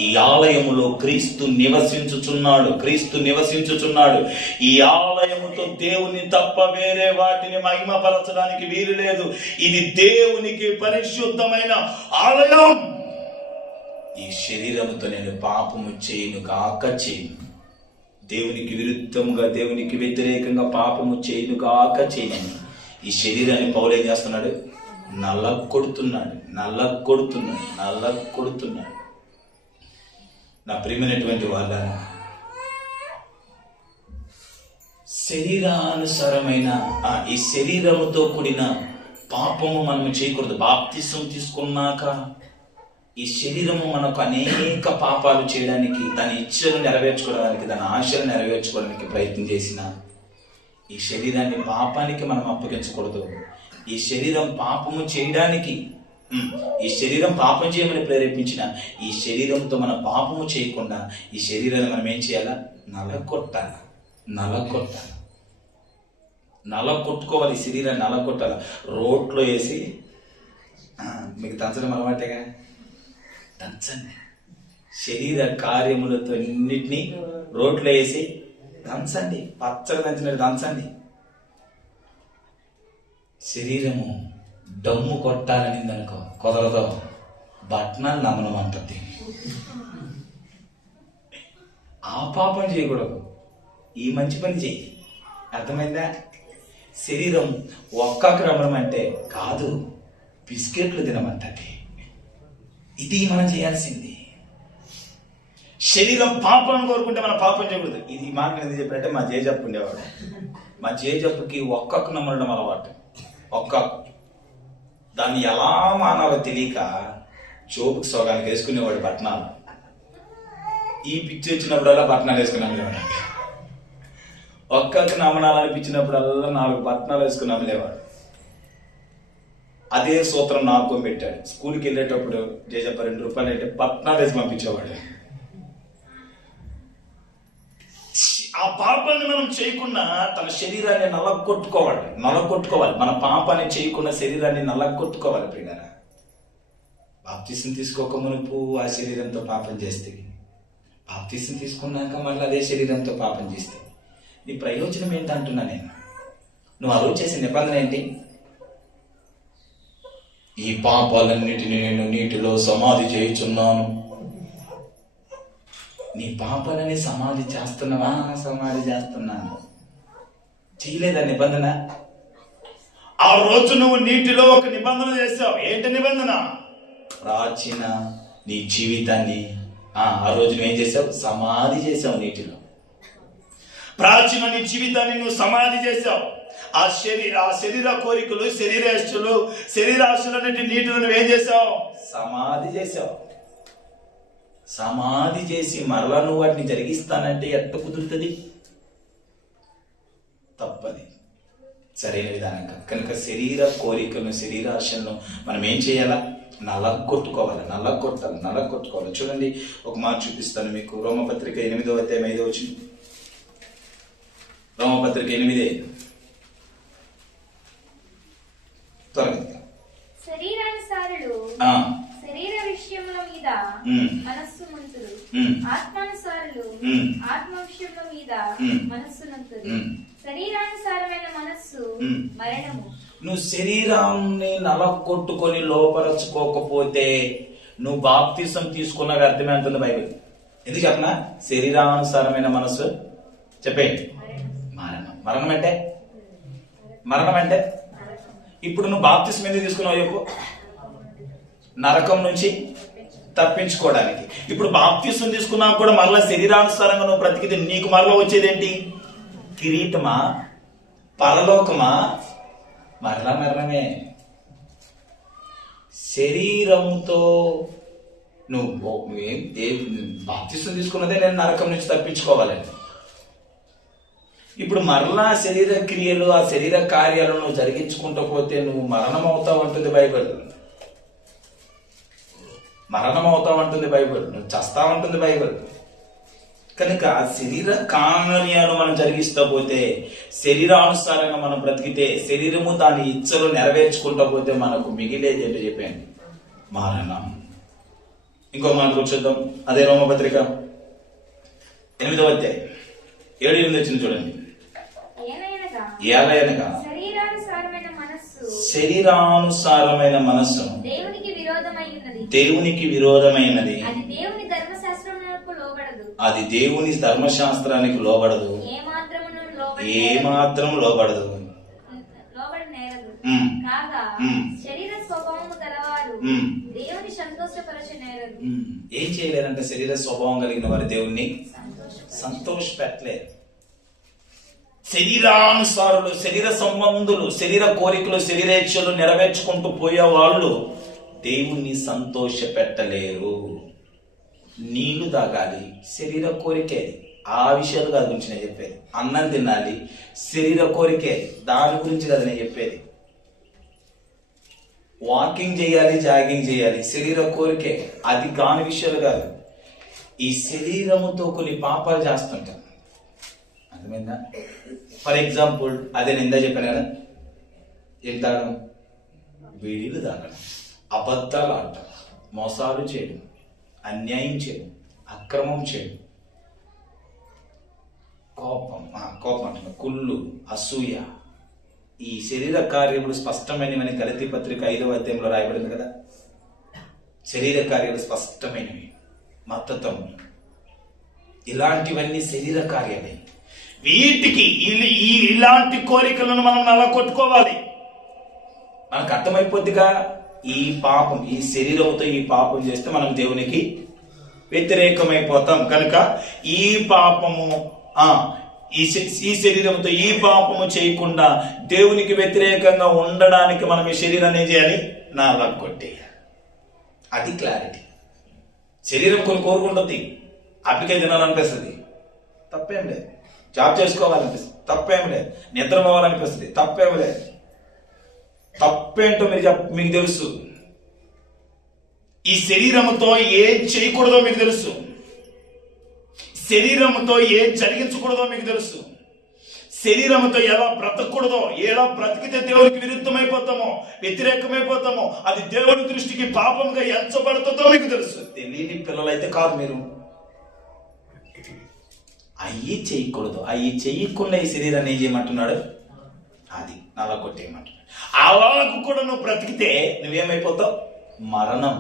ఈ ఆలయములో క్రీస్తు నివసించుచున్నాడు. ఈ ఆలయముతో దేవుని తప్ప వేరే వాటిని మహిమపరచడానికి వీలు లేదు. ఇది దేవునికి పరిశుద్ధమైన ఆలయం. ఈ శరీరముతో నేను పాపము చేయను కాక చేయను. దేవునికి విరుద్ధంగా, దేవునికి వ్యతిరేకంగా పాపము చేయను కాక చేయను. ఈ శరీరాన్ని పౌలు ఏం చేస్తున్నాడు? నల్లగొడుతున్నాడు. నా ప్రియమైనటువంటి వాళ్ళ, శరీరానుసారమైన ఈ శరీరముతో కూడిన పాపము మనం చేయకూడదు. బాప్తిసం తీసుకున్నాక ఈ శరీరము మనకు అనేక పాపాలు చేయడానికి, దాని ఇచ్చను నెరవేర్చుకోవడానికి, దాని ఆశలు నెరవేర్చుకోవడానికి ప్రయత్నం చేసిన ఈ శరీరాన్ని పాపానికి మనం అప్పగించకూడదు. ఈ శరీరం పాపము చేయడానికి, ఈ శరీరం పాపం చేయమని ప్రేరేపించిన ఈ శరీరంతో మనం పాపము చేయకుండా ఈ శరీరాన్ని మనం ఏం చేయాలా? నలగొట్టుకోవాలి. ఈ శరీరాన్ని నలగొట్టాలి. రోట్లో వేసి, మీకు దంచడం అలవాటేగా, దంచండి. శరీర కార్యములతో అన్నిటినీ రోట్లో వేసి దంచండి. పచ్చగా దంచినట్టు దంచండి. శరీరము దమ్ము కొట్టాలనిందనుకో కుదరదు. బట్నాలు నమ్మనం అంటుంది. ఆ పాపం చేయకూడదు, ఈ మంచి పని చేయి. అర్థమైందా? శరీరం ఒక్కకు రమ్మడం అంటే కాదు, బిస్కెట్లు తినమంటది. ఇది మనం చేయాల్సింది. శరీరం పాపం కోరుకుంటే మనం పాపం చేయకూడదు. ఇది మాట ఎందుకు చెప్పినట్టే మా జేజప్పు ఉండేవాడు. మా జేజప్పుకి ఒక్కకు నమ్మడం అలవాటు. దాన్ని ఎలా మానాలో తెలియక జోబుకి సోగానికి వేసుకునేవాడు బట్నాలు. ఈ పిచ్చి వచ్చినప్పుడల్లా బట్నాలు వేసుకున్నాడు. ఒక్కరికి నమ్మనాలనిపించినప్పుడల్లా 4 పట్నాలు వేసుకుని నమ్మలేవాడు. అదే సూత్రం నాకు పెట్టాడు. స్కూల్కి వెళ్ళేటప్పుడు జేజప్ప 2 రూపాయలు అంటే పట్నాలు వేసి పంపించేవాడు. ఆ పాపాన్ని మనం చేయకుండా తన శరీరాన్ని నలగొట్టుకోవాలి. మన పాపాన్ని చేయకుండా శరీరాన్ని నలగొట్టుకోవాలి. ప్రియులారా, బాప్తిసం తీసుకోక మునుపు ఆ శరీరంతో పాపం చేస్తే, బాప్తిసం తీసుకున్నాక మళ్ళీ అదే శరీరంతో పాపం చేస్తే నీ ప్రయోజనం ఏంటంటున్నా నేను. నువ్వు ఆ రోజు చేసే నిబంధన ఏంటి? ఈ పాపాలన్నిటిని నేను నీటిలో సమాధి చేయుచున్నాను. నీ పాపాలని సమాధి చేస్తున్నావా? సమాధి చేస్తున్నాను. చేయలేదా నిబంధన? ఆ రోజు నువ్వు నీటిలో ఒక నిబంధన చేసావు. ఏంటి నిబంధన? ప్రాచీన నీ జీవితాన్ని ఆ రోజు నువ్వేం చేసావు? సమాధి చేసావు. నీటిలో ప్రాచీన నీ జీవితాన్ని నువ్వు సమాధి చేసావు. ఆ శరీర కోరికలు, శరీరాశలు, శరీరాశులన్నిటి నీటిలో నువ్వేం చేసావు? సమాధి చేసావు. సమాధి చేసి మరలా నువ్వు వాటిని జరిగిస్తానంటే ఎట్ట కుదురుతుంది? తప్పది, సరైన విధానం కాదు. కనుక శరీర కోరికలను, శరీరాశలను మనం ఏం చేయాలా? నలగొట్టుకోవాలి. చూడండి, ఒక మాట చూపిస్తాను మీకు. రోమపత్రిక 8వ అధ్యాయం 5వ వచనం. రోమపత్రిక 8:5. త్వరగా. శరీరానుసారులు శరీర విషయముల మీద మనస్సు ముంతురు, ఆత్మానుసారులు ఆత్మ విషయముల మీద మనస్సు నుంతురు. శరీరానుసారమైన మనస్సు మరణము. నువ్వు శరీరాన్ని నలగొట్టుకొని లోపరచుకోకపోతే నువ్వు బాప్తిసం తీసుకున్న అర్థమే అంటుంది బైబిల్. ఎందుకు చెప్పనా? శరీరానుసారమైన మనస్సు చెప్పేయండి. మరణం అంటే ఇప్పుడు నువ్వు బాప్తిసం ఎందుకు తీసుకున్నావు చెప్పు? నరకం నుంచి తప్పించుకోవడానికి. ఇప్పుడు బాప్తిసం తీసుకున్నా కూడా మరలా శరీరానుసారంగా నువ్వు బ్రతికితే నీకు మరలా వచ్చేదేంటి? కిరీటమా? పరలోకమా? మరలా మరణమే. శరీరంతో నువ్వు బాప్తిసం తీసుకున్నదే నేను నరకం నుంచి తప్పించుకోవాలని. ఇప్పుడు మరలా శరీర క్రియలు, ఆ శరీర కార్యాలను నువ్వు జరిగించుకుంటూ పోతే నువ్వు మరణం అవుతావు అంటుంది బైబిల్. నువ్వు చస్తావంటుంది బైబిల్. కనుక శరీర కార్యాలు మనం జరిగిస్తూ పోతే, శరీరానుసారంగా మనం బ్రతికితే, శరీరము దాని ఇచ్చలు నెరవేర్చుకుంటూ పోతే మనకు మిగిలేది ఏంటో చెప్పాను? మరణం. ఇంకో మాట చూద్దాం. అదే రోమపత్రిక 8వ అధ్యాయం 7-8 వచ్చింది చూడండి. ఏలయనగా శరీరానుసారమైన మనస్సు దేవునికి విరోధమైనది, అది దేవుని ధర్మశాస్త్రానికి లోబడదు, ఏమాత్రం లోబడదు. ఏం చేయలేరంటే శరీర స్వభావం కలిగిన వారు దేవుణ్ణి సంతోషపెట్టలేరు. శరీరానుసారులు, శరీర సంబంధులు, శరీర కోరికలు, శరీరేచ్ఛలు నెరవేర్చుకుంటూ పోయే వాళ్ళు దేవుణ్ణి సంతోష పెట్టలేరు. నీళ్లు తాగాలి, శరీర కోరికే. ఆ విషయాలు కాదు గురించి నేను చెప్పేది. అన్నం తినాలి, శరీర కోరికే. దాని గురించి కదా నేను చెప్పేది. వాకింగ్ చేయాలి, జాగింగ్ చేయాలి, శరీర కోరికే. అది కాని విషయాలు కాదు. ఈ శరీరముతో కొన్ని పాపాలు చేస్తుంటాం. అర్థమైందా? ఫర్ ఎగ్జాంపుల్, అదే నేను ఇందా చెప్పాను కదా, ఏం తాగడం? బీడీలు తాగడం, అబద్ధాలు ఆడటం, మోసాలు చేయడం, అన్యాయం చేయడం, అక్రమం చేయడం, కోపం అంటున్నా, కుళ్ళు, అసూయ. ఈ శరీర కార్యములు స్పష్టమైనవి. గలతీ పత్రిక 5వ అధ్యాయంలో రాయబడింది కదా, శరీర కార్యాలు స్పష్టమైనవి. మత్తత్వం, ఇలాంటివన్నీ శరీర కార్యాలే. వీటికి ఇలాంటి కోరికలను మనం నలగొట్టుకోవాలి. మనకు అర్థమైపోద్దిగా, ఈ పాపం, ఈ శరీరంతో ఈ పాపం చేస్తే మనం దేవునికి వ్యతిరేకమైపోతాం. కనుక ఈ పాపము, ఈ శరీరంతో ఈ పాపము చేయకుండా దేవునికి వ్యతిరేకంగా ఉండడానికి మనం ఈ శరీరాన్ని ఏం చేయాలి? నలగొట్టేయాలి. అది క్లారిటీ. శరీరం కొన్ని కోరుకుంటుంది, అప్పికాయ తినాలనిపిస్తుంది, తప్పేం లేదు. జాబ్ చేసుకోవాలనిపిస్తుంది, తప్పేం లేదు. నిద్రపోవాలనిపిస్తుంది, తప్పేం లేదు. తప్పేంటో మీకు తెలుసు. ఈ శరీరంతో ఏం చేయకూడదో మీకు తెలుసు. శరీరంతో ఏం జరిగించకూడదో మీకు తెలుసు. శరీరంతో ఎలా బ్రతకూడదో, ఎలా బ్రతికితే దేవునికి విరుద్ధమైపోతామో, వ్యతిరేకమైపోతామో, అది దేవుని దృష్టికి పాపంగా ఎంచబడుతుందో మీకు తెలుసు. తెలియని పిల్లలైతే కాదు మీరు. అయ్యి చేయకూడదు, అయ్యి చేయకుండా ఈ శరీరాన్ని ఏం చేయమంటున్నాడు, అది అలా కొట్టేయమంటున్నాడు. అలాగూ కూడా నువ్వు బ్రతికితే నువ్వేమైపోతావు, మరణం.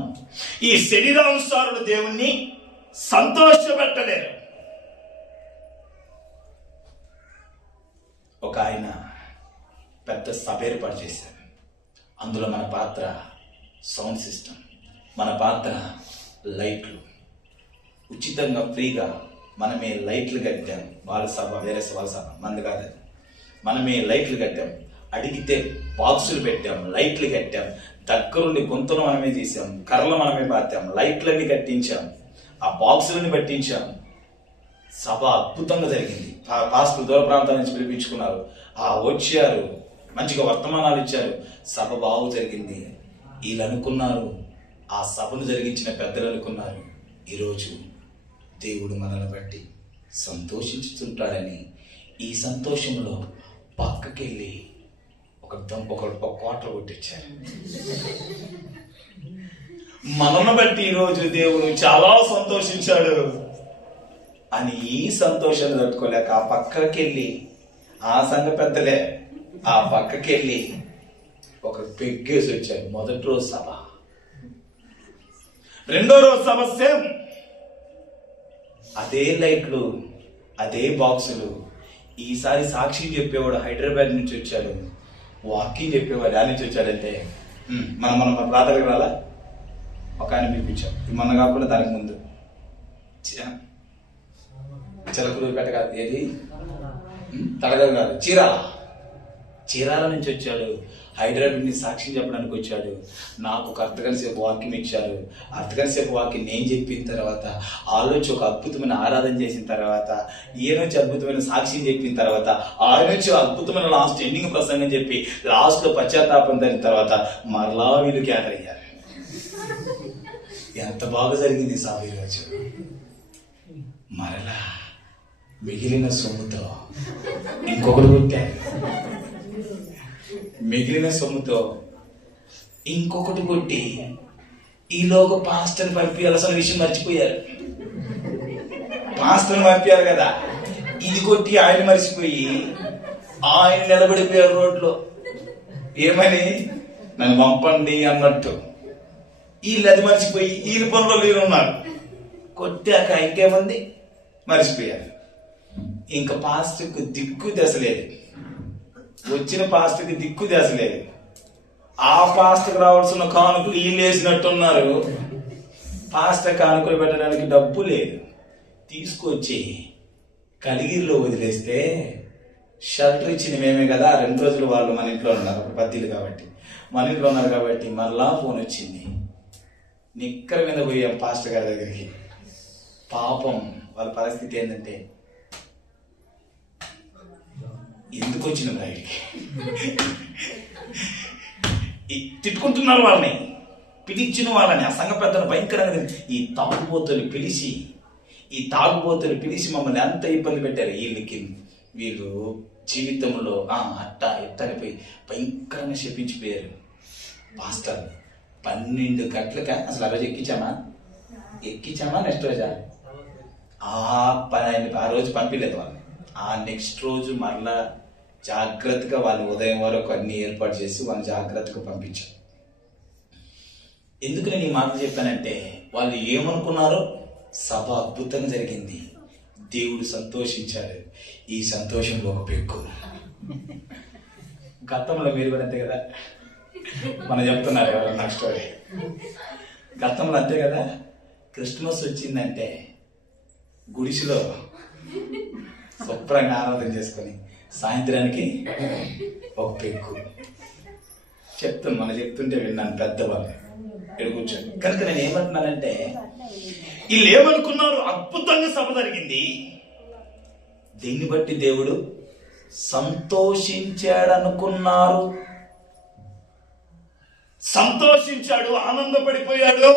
ఈ శరీరానుసారుడు దేవుణ్ణి సంతోషపెట్టలేరు. ఒక ఆయన పెద్ద సభ ఏర్పాటు చేశారు. అందులో మన పాత్ర సౌండ్ సిస్టమ్, మన పాత్ర లైట్లు. ఉచితంగా ఫ్రీగా మనమే లైట్లు కట్టాం. వాళ్ళ సభ వేరే వాళ్ళ సభ, మంది కాదు. మనమే లైట్లు కట్టాం. అడిగితే బాక్సులు పెట్టాం, లైట్లు కట్టాం. దగ్గరుండి గొంతులు మనమే తీసాం, కర్రలు మనమే పాతాం, లైట్లన్నీ కట్టించాం, ఆ బాక్సులని పట్టించాం. సభ అద్భుతంగా జరిగింది. పాస్టర్లు దూర ప్రాంతాల నుంచి పిలిపించుకున్నారు, వచ్చారు, మంచిగా వర్తమానాలు ఇచ్చారు. సభ బాగు జరిగింది. వీళ్ళు అనుకున్నారు, ఆ సభను జరిగించిన పెద్దలు అనుకున్నారు, ఈరోజు దేవుడు మనల్ని బట్టి సంతోషించుతుంటాడని. ఈ సంతోషంలో పక్కకెళ్ళి ఒక కోట కొట్టించారు. మనల్ని బట్టి ఈరోజు దేవుడు చాలా సంతోషించాడు అని ఈ సంతోషాన్ని తట్టుకోలేక ఆ పక్కకెళ్ళి, ఆ సంఘ పెద్దలే ఆ పక్కకెళ్ళి ఒక పెగ్గేసి వచ్చారు. మొదటి రోజు సభ, రెండో రోజు సభ సేమ్ అదే లైట్లు, అదే బాక్సులు. ఈసారి సాక్షి చెప్పేవాడు హైదరాబాద్ నుంచి వచ్చాడు, వాకింగ్ చెప్పేవాడు ఆ నుంచి వచ్చాడంటే మన ప్రార్థనకు రాలా. ఒక ఆయన పిలిపించాం, మొన్న కాకుండా దానికి ముందు చిలకలూరుపేట కాదు, ఏది తడగలు కాదు, చీరాల నుంచి వచ్చాడు. హైదరాబాద్ నుంచి సాక్ష్యం చెప్పడానికి వచ్చాడు. నాకు ఒక అర్ధగంటసేపు వాక్యం ఇచ్చారు. అర్ధగంటసేపు వాక్యం నేను చెప్పిన తర్వాత, ఆలోచి ఒక అద్భుతమైన ఆరాధన చేసిన తర్వాత, ఈయన నుంచి అద్భుతమైన సాక్ష్యం చెప్పిన తర్వాత, ఆయన నుంచి అద్భుతమైన లాస్ట్ ఎండింగ్ ప్రసంగం చెప్పి లాస్ట్ లో పశ్చాత్తాపం జరిగిన తర్వాత మరలా వీళ్ళు గ్యాదర్ అయ్యారు. ఎంత బాగా జరిగింది సభ ఈరోజు. మరలా మిగిలిన సొమ్ముతో ఇంకొకటి కొట్టారు, మిగిలిన సొమ్ముతో ఇంకొకటి కొట్టి ఈలోగా పాస్టర్ని పంపించాల్సిన విషయం మర్చిపోయారు. పాస్టర్ని పంపించారు కదా, ఇది కొట్టి ఆయన మర్చిపోయి ఆయన నిలబడిపోయారు రోడ్లో. ఏమని, నన్ను పంపండి అన్నట్టు. వీళ్ళు అది మర్చిపోయి వీళ్ళ పనుల్లో వీళ్ళు ఉన్నారు. కొట్టాక ఇంకేముంది, మర్చిపోయారు. ఇంకా పాస్టర్కు దిక్కు దశలేదు, వచ్చిన పాస్టర్కి దిక్కు దశలేదు. ఆ పాస్టర్కి రావాల్సిన కానుకలు వీళ్ళు వేసినట్టున్నారు. పాస్టర్ కానుకలు పెట్టడానికి డబ్బు లేదు. తీసుకొచ్చి కలిగిరిలో వదిలేస్తే షెల్టర్ ఇచ్చింది మేమే కదా. 2 రోజులు వాళ్ళు మన ఇంట్లో ఉన్నారు, పద్దీలు కాబట్టి మన ఇంట్లో ఉన్నారు కాబట్టి మళ్ళా ఫోన్ వచ్చింది. నిక్కర మీద పోయాం పాస్టర్ గారి దగ్గరికి. పాపం వాళ్ళ పరిస్థితి ఏంటంటే, ఎందుకు వచ్చిన రైలుకి తిట్టుకుంటున్నారు వాళ్ళని, పిలిచిన వాళ్ళని, ఆ సంఘ పెద్దలు భయంకరంగా ఈ తాగుబోతులు పిలిచి మమ్మల్ని ఎంత ఇబ్బంది పెట్టారు. వీళ్ళు జీవితంలో అట్ట ఎట్టనిపోయి భయంకరంగా శపించిపోయారు. పాస్టర్ 12 గంటలక అసలు ఆ రోజు ఎక్కించామా నెక్స్ట్ రోజా ఆ రోజు పంపించలేదు వాళ్ళని. ఆ నెక్స్ట్ రోజు మరలా జాగ్రత్తగా వాళ్ళని ఉదయం వరకు అన్ని ఏర్పాటు చేసి వాళ్ళని జాగ్రత్తగా పంపించాం. ఎందుకు నేను ఈ మాట చెప్పానంటే, వాళ్ళు ఏమనుకున్నారో సభ అద్భుతంగా జరిగింది, దేవుడు సంతోషించాడు. ఈ సంతోషంలో ఒక పెక్కు. గతంలో మీరు కూడా అంతే కదా, మనం చెప్తున్నారు ఎవరు నాకు స్టోరీ. గతంలో అంతే కదా, క్రిస్మస్ వచ్చిందంటే గుడిసెలో శుభ్రంగా ఆరాధన చేసుకొని సాయంత్రానికి ఒక పెక్కు. మనం చెప్తుంటే విన్నాను పెద్దవాళ్ళు ఇక్కడ కూర్చొని. కనుక నేను ఏమంటున్నానంటే, వీళ్ళు ఏమనుకున్నారు, అద్భుతంగా సభ జరిగింది, దీన్ని బట్టి దేవుడు సంతోషించాడనుకున్నారు. సంతోషించాడు, ఆనందపడిపోయాడు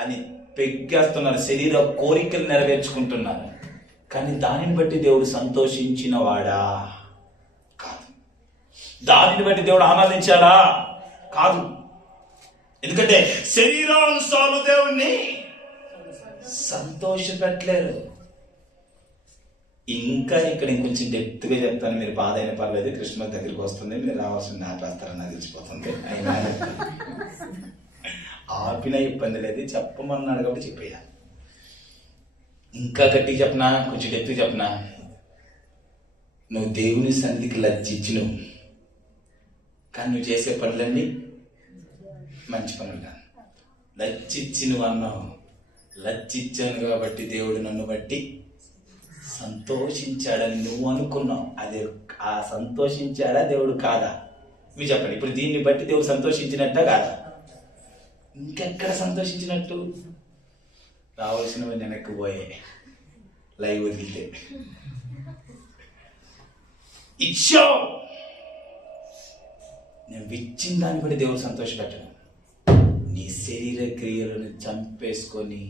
అని పెగ్గేస్తున్నారు. శరీర కోరికలు నెరవేర్చుకుంటున్నారు. కానీ దానిని బట్టి దేవుడు సంతోషించిన వాడా? కాదు. దానిని బట్టి దేవుడు ఆనందించాడా? కాదు. ఎందుకంటే శరీరానుసారులు దేవుణ్ణి సంతోషపెట్టలేరు. ఇంకా ఇక్కడ ఇంకొంచెం డెప్త్గా చెప్తాను. మీరు బాధ అయిన పర్లేదు, కృష్ణ దగ్గరికి వస్తుంది, మీరు రావాల్సింది ఆపేస్తారని నాకు తెలిసిపోతుంది. అయినా ఆపిన ఇబ్బంది లేదు, చెప్పమన్నాడు కాబట్టి చెప్పేయాలి. ఇంకా గట్టిగా చెప్పనా, కొంచెం డెప్త్గా చెప్పనా? నువ్వు దేవుని సన్నిధికి లజ్జించు, కానీ నువ్వు చేసే పనులన్నీ మంచి పనులు కాదు. లజ్జించి నువ్వు అన్నావు, లజ్జించాను కాబట్టి దేవుడు నన్ను బట్టి సంతోషించాడని నువ్వు అనుకున్నావు. అదే ఆ సంతోషించాడా దేవుడు కాదా? మీరు చెప్పండి. ఇప్పుడు దీన్ని బట్టి దేవుడు సంతోషించినట్ట కాదా? ఇంకెక్కడ సంతోషించినట్టు? రావాల్సినవి వెనక్కి పోయే లైవ్ వదిలితే ఇచ్చావు. నేను ఇచ్చిన దాన్ని బట్టి దేవుడు సంతోషపెట్టడం. నీ శరీర క్రియలను చంపేసుకొని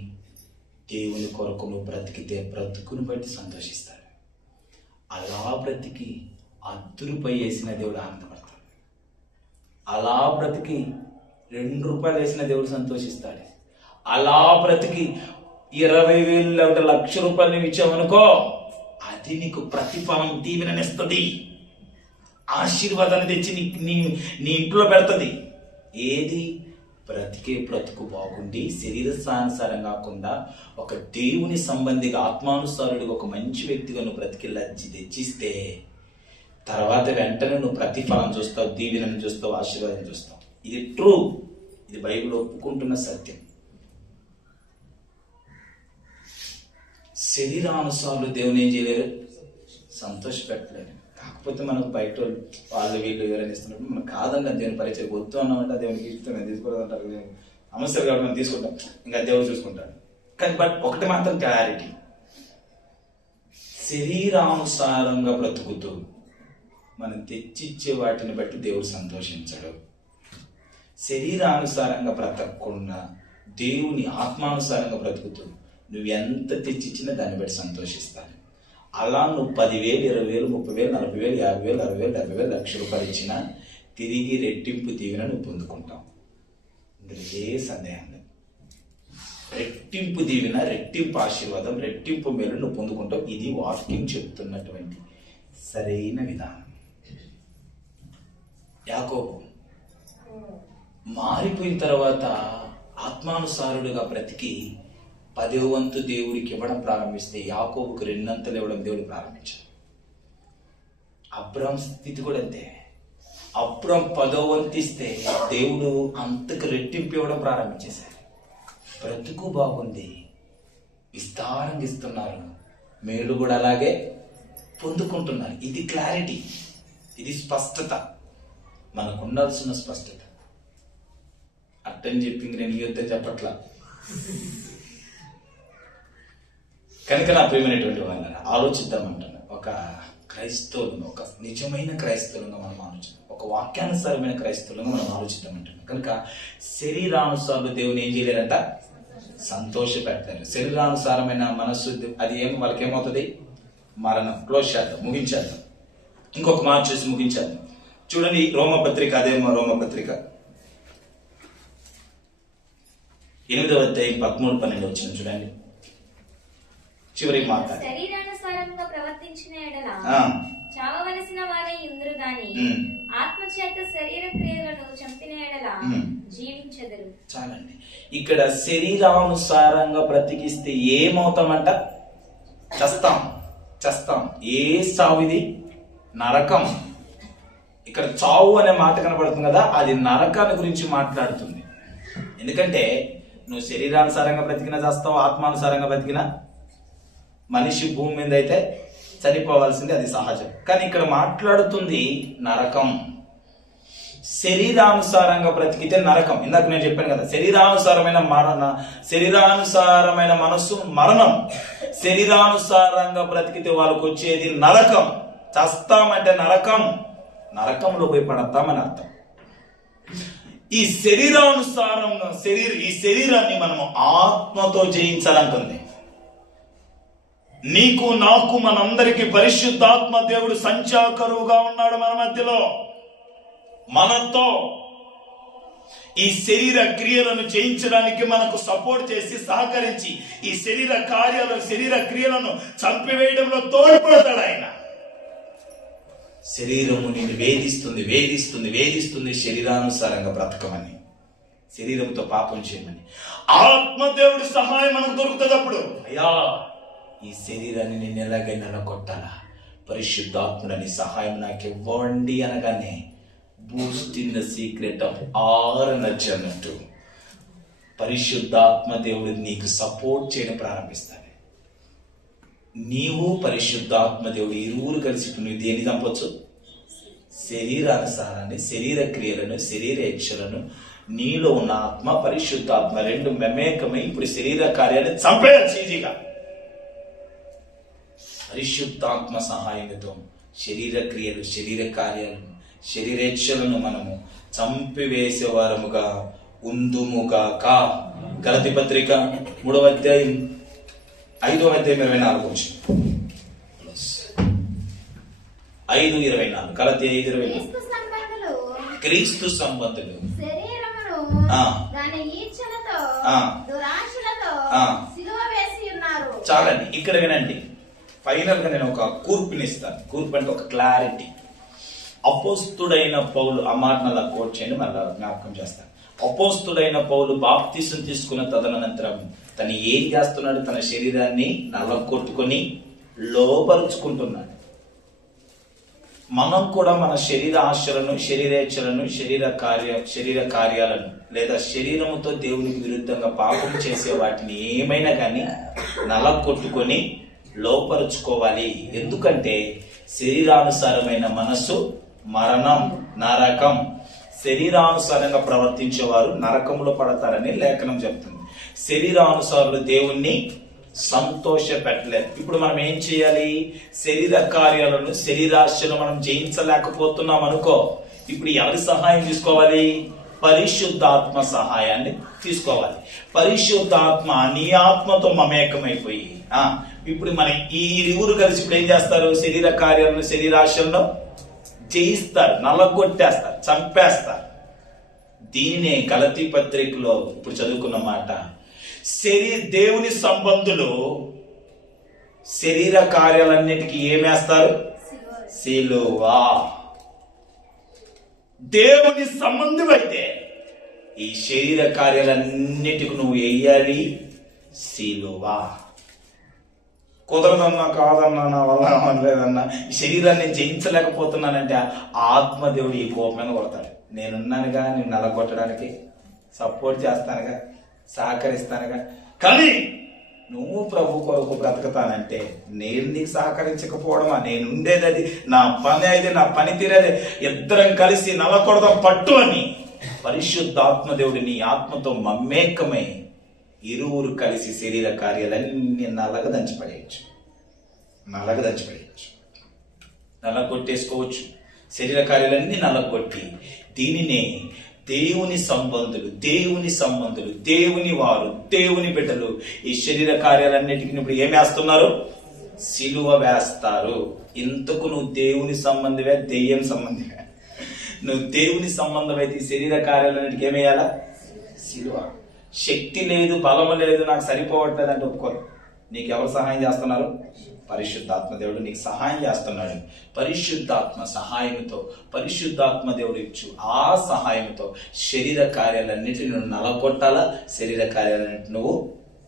దేవుని కొరకు నువ్వు బ్రతికితే బ్రతుకును బట్టి సంతోషిస్తాడు. అలా బ్రతికి అద్దురుపై వేసిన దేవుడు ఆనందపడతాడు. అలా బ్రతికి 2 రూపాయలు వేసిన దేవుడు సంతోషిస్తాడు. అలా బ్రతికి 20,000 లేకపోతే 1,00,000 రూపాయలు నువ్వు ఇచ్చావనుకో, అది నీకు ప్రతిఫలం దీవెననిస్తుంది, ఆశీర్వాదాన్ని తెచ్చి నీ ఇంట్లో పెడుతుంది. ఏది? బ్రతికే బ్రతుకు బాగుండి శరీరానుసారం కాకుండా ఒక దేవుని సంబంధిగా ఆత్మానుసారుడిగా ఒక మంచి వ్యక్తిగా నువ్వు బ్రతికి లజ్జి తెచ్చిస్తే తర్వాత వెంటనే నువ్వు ప్రతిఫలం చూస్తావు, దీవెనను చూస్తావు, ఆశీర్వాదం చూస్తావు. ఇది ట్రూ. ఇది బైబిల్ ఒప్పుకుంటున్న సత్యం. శరీరానుసారులు దేవుని ఏం చేయలేరు, సంతోషపెట్టలేరు. కాకపోతే మనకు బయట వాళ్ళు వీళ్ళు ఎవరైనా ఇస్తున్నప్పుడు మనం కాదండి దేవుని పరిచయం వద్దు అన్నామంటే దేవునికి ఇష్టం తీసుకోవడం అంటారు. సమస్యలు కాబట్టి మనం తీసుకుంటాం, ఇంకా దేవుడు చూసుకుంటాడు. కానీ ఒకటి మాత్రం క్లారిటీ, శరీరానుసారంగా బ్రతుకుతూ మనం తెచ్చిచ్చే వాటిని బట్టి దేవుడు సంతోషించడు. శరీరానుసారంగా బ్రతకకుండా దేవుని ఆత్మానుసారంగా బ్రతుకుతూ నువ్వు ఎంత తెచ్చిచ్చినా దాన్ని బట్టి సంతోషిస్తాను. అలా నువ్వు 10,000, 20,000, 30,000, 40,000, 50,000, 60,000, 70,000, 1,00,000 రూపాయలు ఇచ్చినా తిరిగి రెట్టింపు దీవెన నువ్వు పొందుకుంటావు. ఇందులో ఏ సందేహం లేదు. రెట్టింపు దీవెన, రెట్టింపు ఆశీర్వాదం, రెట్టింపు మేలు నువ్వు పొందుకుంటావు. ఇది వాక్యం చెప్తున్నటువంటి సరైన విధానం. యాకోబు మారిపోయిన తర్వాత ఆత్మానుసారుడుగా బ్రతికి 10వ వంతు దేవుడికి ఇవ్వడం ప్రారంభిస్తే యాకోబుకు 2 అంతలు ఇవ్వడం దేవుడు ప్రారంభించాడు. అబ్రాం స్థితి కూడా అంతే. అబ్రాం 10వ వంతు ఇస్తే దేవుడు అంతకు రెట్టింపు ఇవ్వడం ప్రారంభించేశాడు. బ్రతుకు బాగుంది, విస్తారంగా ఇస్తున్నారు, మేలు కూడా అలాగే పొందుకుంటున్నారు. ఇది క్లారిటీ, ఇది స్పష్టత, మనకు ఉండాల్సిన స్పష్టత. అట్టని చెప్పి నేను యుద్ధం చెప్పట్లా. కనుక నా ప్రియమైనటువంటి వాళ్ళని ఆలోచిద్దామంటున్నా. ఒక క్రైస్తవులను, ఒక నిజమైన క్రైస్తవులుగా మనం ఆలోచిద్దాం, ఒక వాక్యానుసారమైన క్రైస్తవులుగా మనం ఆలోచిద్దామంటున్నాం. కనుక శరీరానుసారులు దేవుని ఏం చేయలేరంట, సంతోష పెట్టారు. శరీరానుసారమైన మనస్సు అది వాళ్ళకి ఏమవుతుంది, మరణం. క్లోజ్ చేద్దాం, ముగించేద్దాం. ఇంకొక మాట చూసి ముగించేద్దాం. చూడండి రోమపత్రిక, అదేమో రోమపత్రిక 8వ అధ్యాయం 13-12 వచ్చిన చూడండి. చివరికి మాట్లాడు. శరీరానుసారంగా ప్రవర్తించిన ఎడల చావవలసిన వారే ఇందురు గాని ఆత్మచేత శరీర క్రియలను చంపిన ఎడల జీవించెదరు. చాలండి. ఇక్కడ శరీరానుసారంగా బ్రతికిస్తే ఏమవుతామంట, చస్తాం. ఏ చావు ఇది? నరకం. ఇక్కడ చావు అనే మాట కనబడుతుంది కదా, అది నరకాన్ని గురించి మాట్లాడుతుంది. ఎందుకంటే నువ్వు శరీరానుసారంగా బ్రతికినా చేస్తావు, ఆత్మానుసారంగా బ్రతికినా. మనిషి భూమి మీద అయితే చనిపోవాల్సింది, అది సహజం. కానీ ఇక్కడ మాట్లాడుతుంది నరకం. శరీరానుసారంగా బ్రతికితే నరకం. ఇందాక నేను చెప్పాను కదా, శరీరానుసారమైన మనస్సు మరణం, శరీరానుసారంగా బ్రతికితే వాళ్ళకు వచ్చేది నరకం. చస్తామంటే నరకం, నరకంలో పోయి పడతామని అర్థం. ఈ శరీరాన్ని మనము ఆత్మతో జయించాలంటుంది. నీకు నాకు మనందరికి పరిశుద్ధాత్మ దేవుడు సంచాకరువుగా ఉన్నాడు మన మధ్యలో, మనతో ఈ శరీర క్రియలను జయించడానికి మనకు సపోర్ట్ చేసి సహకరించి ఈ శరీర క్రియలను చంపివేయడంలో తోడ్పడతాడు ఆయన. శరీరము నిన్ను వేధిస్తుంది శరీరానుసారంగా బ్రతకమని, శరీరంతో పాపం చేయమని. ఆత్మదేవుడి సహాయం మనకు దొరుకుతుంది. అప్పుడు అయ్యా ఈ శరీరాన్ని నేను ఎలాగైనా కొట్టాలా, పరిశుద్ధాత్మని సహాయం నాకు ఇవ్వండి అనగానే boost in the secret of our energy అన్నట్టు పరిశుద్ధాత్మ దేవుడు నీకు సపోర్ట్ చేయడం ప్రారంభిస్తాడు. నీవు పరిశుద్ధాత్మ దేవుడు ఇరువురు కలిసి నువ్వు దేన్ని చంపొచ్చు? శరీరానుసారాన్ని, శరీర క్రియలను, శరీర ఇచ్చలను. నీలో ఉన్న ఆత్మ పరిశుద్ధాత్మ రెండు మమేకమై ఇప్పుడు శరీర కార్యాన్ని చంపేయచ్చు ఈజీగా. పరిశుద్ధాత్మ సహాయంతో శరీర క్రియలు, శరీర కార్యాలను, శరీరేచ్ఛలను మనము చంపివేసేవారముగా ఉందుముగాక. గలతీ పత్రిక 3వ అధ్యాయం 5వ అధ్యాయం 24 5:24. గలతీ 5:24. క్రీస్తు సంబంధులు చాలండి. ఇక్కడ వినండి, ఫైనల్ గా నేను ఒక కూర్పునిస్తాను. కూర్పు అంటే ఒక క్లారిటీ. అపోస్తుడైన పౌలు, ఆ మాట అలా కోట్ చేయండి, మళ్ళీ జ్ఞాపకం చేస్తాను. అపోస్తుడైన పౌలు బాప్తిసం తీసుకున్న తదనంతరం తను ఏం చేస్తున్నాడు? తన శరీరాన్ని నలగొట్టుకొని లోపరుచుకుంటున్నాడు. మనం కూడా మన శరీర ఆశలను, శరీరేచ్ఛలను, శరీర కార్యాలను లేదా శరీరముతో దేవునికి విరుద్ధంగా పాపం చేసే వాటిని ఏమైనా కానీ నలగొట్టుకొని లోపరుచుకోవాలి. ఎందుకంటే శరీరానుసారమైన మనస్సు మరణం, నరకం. శరీరానుసారంగా ప్రవర్తించేవారు నరకంలో పడతారని లేఖనం చెప్తుంది. శరీరానుసారులు దేవుణ్ణి సంతోష పెట్టలేదు. ఇప్పుడు మనం ఏం చేయాలి? శరీర కార్యాలను, శరీరాశను మనం జయించలేకపోతున్నాం అనుకో, ఇప్పుడు ఎవరి సహాయం తీసుకోవాలి? పరిశుద్ధాత్మ సహాయాన్ని తీసుకోవాలి. పరిశుద్ధాత్మ నీ ఆత్మతో మమేకమైపోయి ఇప్పుడు మన ఈ ఇరువురు కలిసి ఇప్పుడు ఏం చేస్తారు? శరీర కార్యాలను, శరీరాశలను జయిస్తారు, నలగొట్టేస్తారు, చంపేస్తారు. దీనినే గలతీ పత్రికలో ఇప్పుడు చదువుకున్న మాట. దేవుని సంబంధులు శరీర కార్యాలన్నిటికీ ఏమేస్తారు? సిలువా. దేవుని సంబంధులైతే ఈ శరీర కార్యాలన్నిటికి నువ్వు వేయాలి సిలువా. కుదరదన్నా, కాదన్నా, నా వల్ల లేదన్నా, ఈ శరీరాన్ని జయించలేకపోతున్నానంటే ఆత్మదేవుడు ఈ కోపమైన కొడతాడు. నేనున్నానుగా, నేను నలగొట్టడానికి సపోర్ట్ చేస్తానుగా, సహకరిస్తానుగా. కానీ నువ్వు ప్రభు కొరకు బ్రతకతానంటే నేను నీకు సహకరించకపోవడమా? నేను ఉండేది అది, నా పని అయితే, నా పని తీరేది, ఇద్దరం కలిసి నలకొడదాం పట్టు అని పరిశుద్ధాత్మ దేవుడు నీ ఆత్మతో మమేకమై ఇరువురు కలిసి శరీర కార్యాలన్నీ నలగదంచిపడేయచ్చు, నలగొట్టేసుకోవచ్చు. శరీర కార్యాలన్నీ నలగొట్టి దీనినే దేవుని సంబంధులు, దేవుని వారు, దేవుని బిడ్డలు ఈ శరీర కార్యాలన్నిటికీ ఇప్పుడు ఏం వేస్తున్నారు? సిలువ వేస్తారు. ఇంతకు నువ్వు దేవుని సంబంధమే, దెయ్యం సంబంధమే. నువ్వు దేవుని సంబంధం అయితే ఈ శరీర కార్యాలన్నిటికీ ఏమేయాలా? సిలువ. శక్తి లేదు, బలము లేదు, నాకు సరిపోవట్లేదు అంటే ఒప్పుకోరు. నీకు ఎవరు సహాయం చేస్తున్నారు? పరిశుద్ధాత్మ దేవుడు నీకు సహాయం చేస్తున్నాడు. పరిశుద్ధాత్మ సహాయంతో, పరిశుద్ధాత్మ దేవుడు ఇచ్చు ఆ సహాయంతో శరీర కార్యాలన్నిటిని నువ్వు నలగొట్టాలా, శరీర కార్యాలన్నింటిని నువ్వు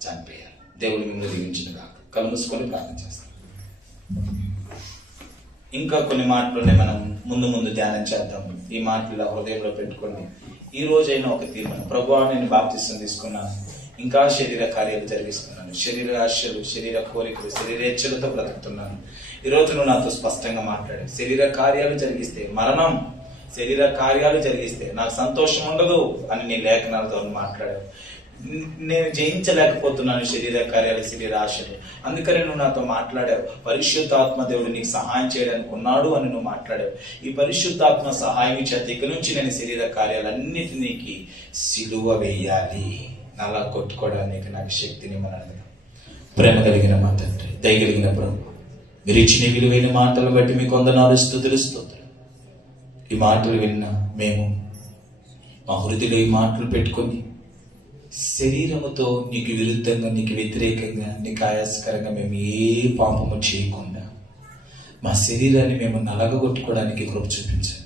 చంపేయాలి. దేవుడు మిమ్మల్ని దీవించునుగా. కళ్ళు మూసుకొని ప్రార్థన చేస్తాం. ఇంకా కొన్ని మాటలునే మనం ముందు ధ్యానం చేద్దాం. ఈ మాటలు హృదయంలో పెట్టుకోండి. ఈ రోజైనా ఒక తీర్మానం, ప్రభువా నేను బాప్తిసం తీసుకున్నాను, ఇంకా శరీర కార్యాలు జరిగిస్తున్నాను, శరీర ఆశలు, శరీర కోరికలు, శరీరేచ్ఛలతో బ్రతుకుతున్నాను. ఈరోజు నువ్వు నాతో స్పష్టంగా మాట్లాడు. శరీర కార్యాలు జరిగిస్తే మరణం, శరీర కార్యాలు జరిగిస్తే నాకు సంతోషం ఉండదు అని నీ లేఖనాలతో మాట్లాడావు. నేను జయించలేకపోతున్నాను శరీర కార్యాలు, శరీర ఆశలు, అందుకని నువ్వు నాతో మాట్లాడావు. పరిశుద్ధాత్మ దేవుడు నీకు సహాయం చేయడానికి ఉన్నాడు అని నువ్వు మాట్లాడావు. ఈ పరిశుద్ధాత్మ సహాయం చేత ఇక నుంచి నేను శరీర కార్యాలన్నిటినీ సిలువ వేయాలి, నలా కొట్టుకోవడానికి నాకు శక్తిని మనది. ప్రేమ కలిగిన మా తండ్రి, దయగలిగిన ప్రభు, మీరు ఇచ్చిన విలువైన మాటలు బట్టి మీకు వందనాలు, స్తుతులు. ఈ మాటలు విన్న మేము మా హృదయలో ఈ మాటలు పెట్టుకొని శరీరముతో నీకు విరుద్ధంగా, నీకు వ్యతిరేకంగా, నీకు ఆయాసకరంగా మేము ఏ పాపము చేయకుండా మా శరీరాన్ని మేము నలగొట్టుకోవడానికి కృప చూపించండి.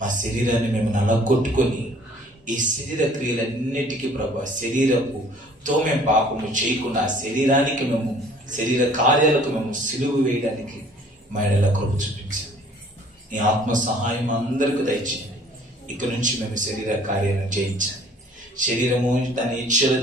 మా శరీరాన్ని మేము నలగొట్టుకొని ఈ శరీర క్రియలన్నిటికీ ప్రభా, శరీరపుతో మేము పాపము చేయకుండా శరీరానికి మేము, శరీర కార్యాలకు మేము సిలువ వేయడానికి మా ఎడల కృప చూపించండి. నీ ఆత్మ సహాయం అందరికీ దయచేయండి. ఇక నుంచి మేము శరీర కార్యాలను జయించాలి. శరీరము తన ఇచ్చలు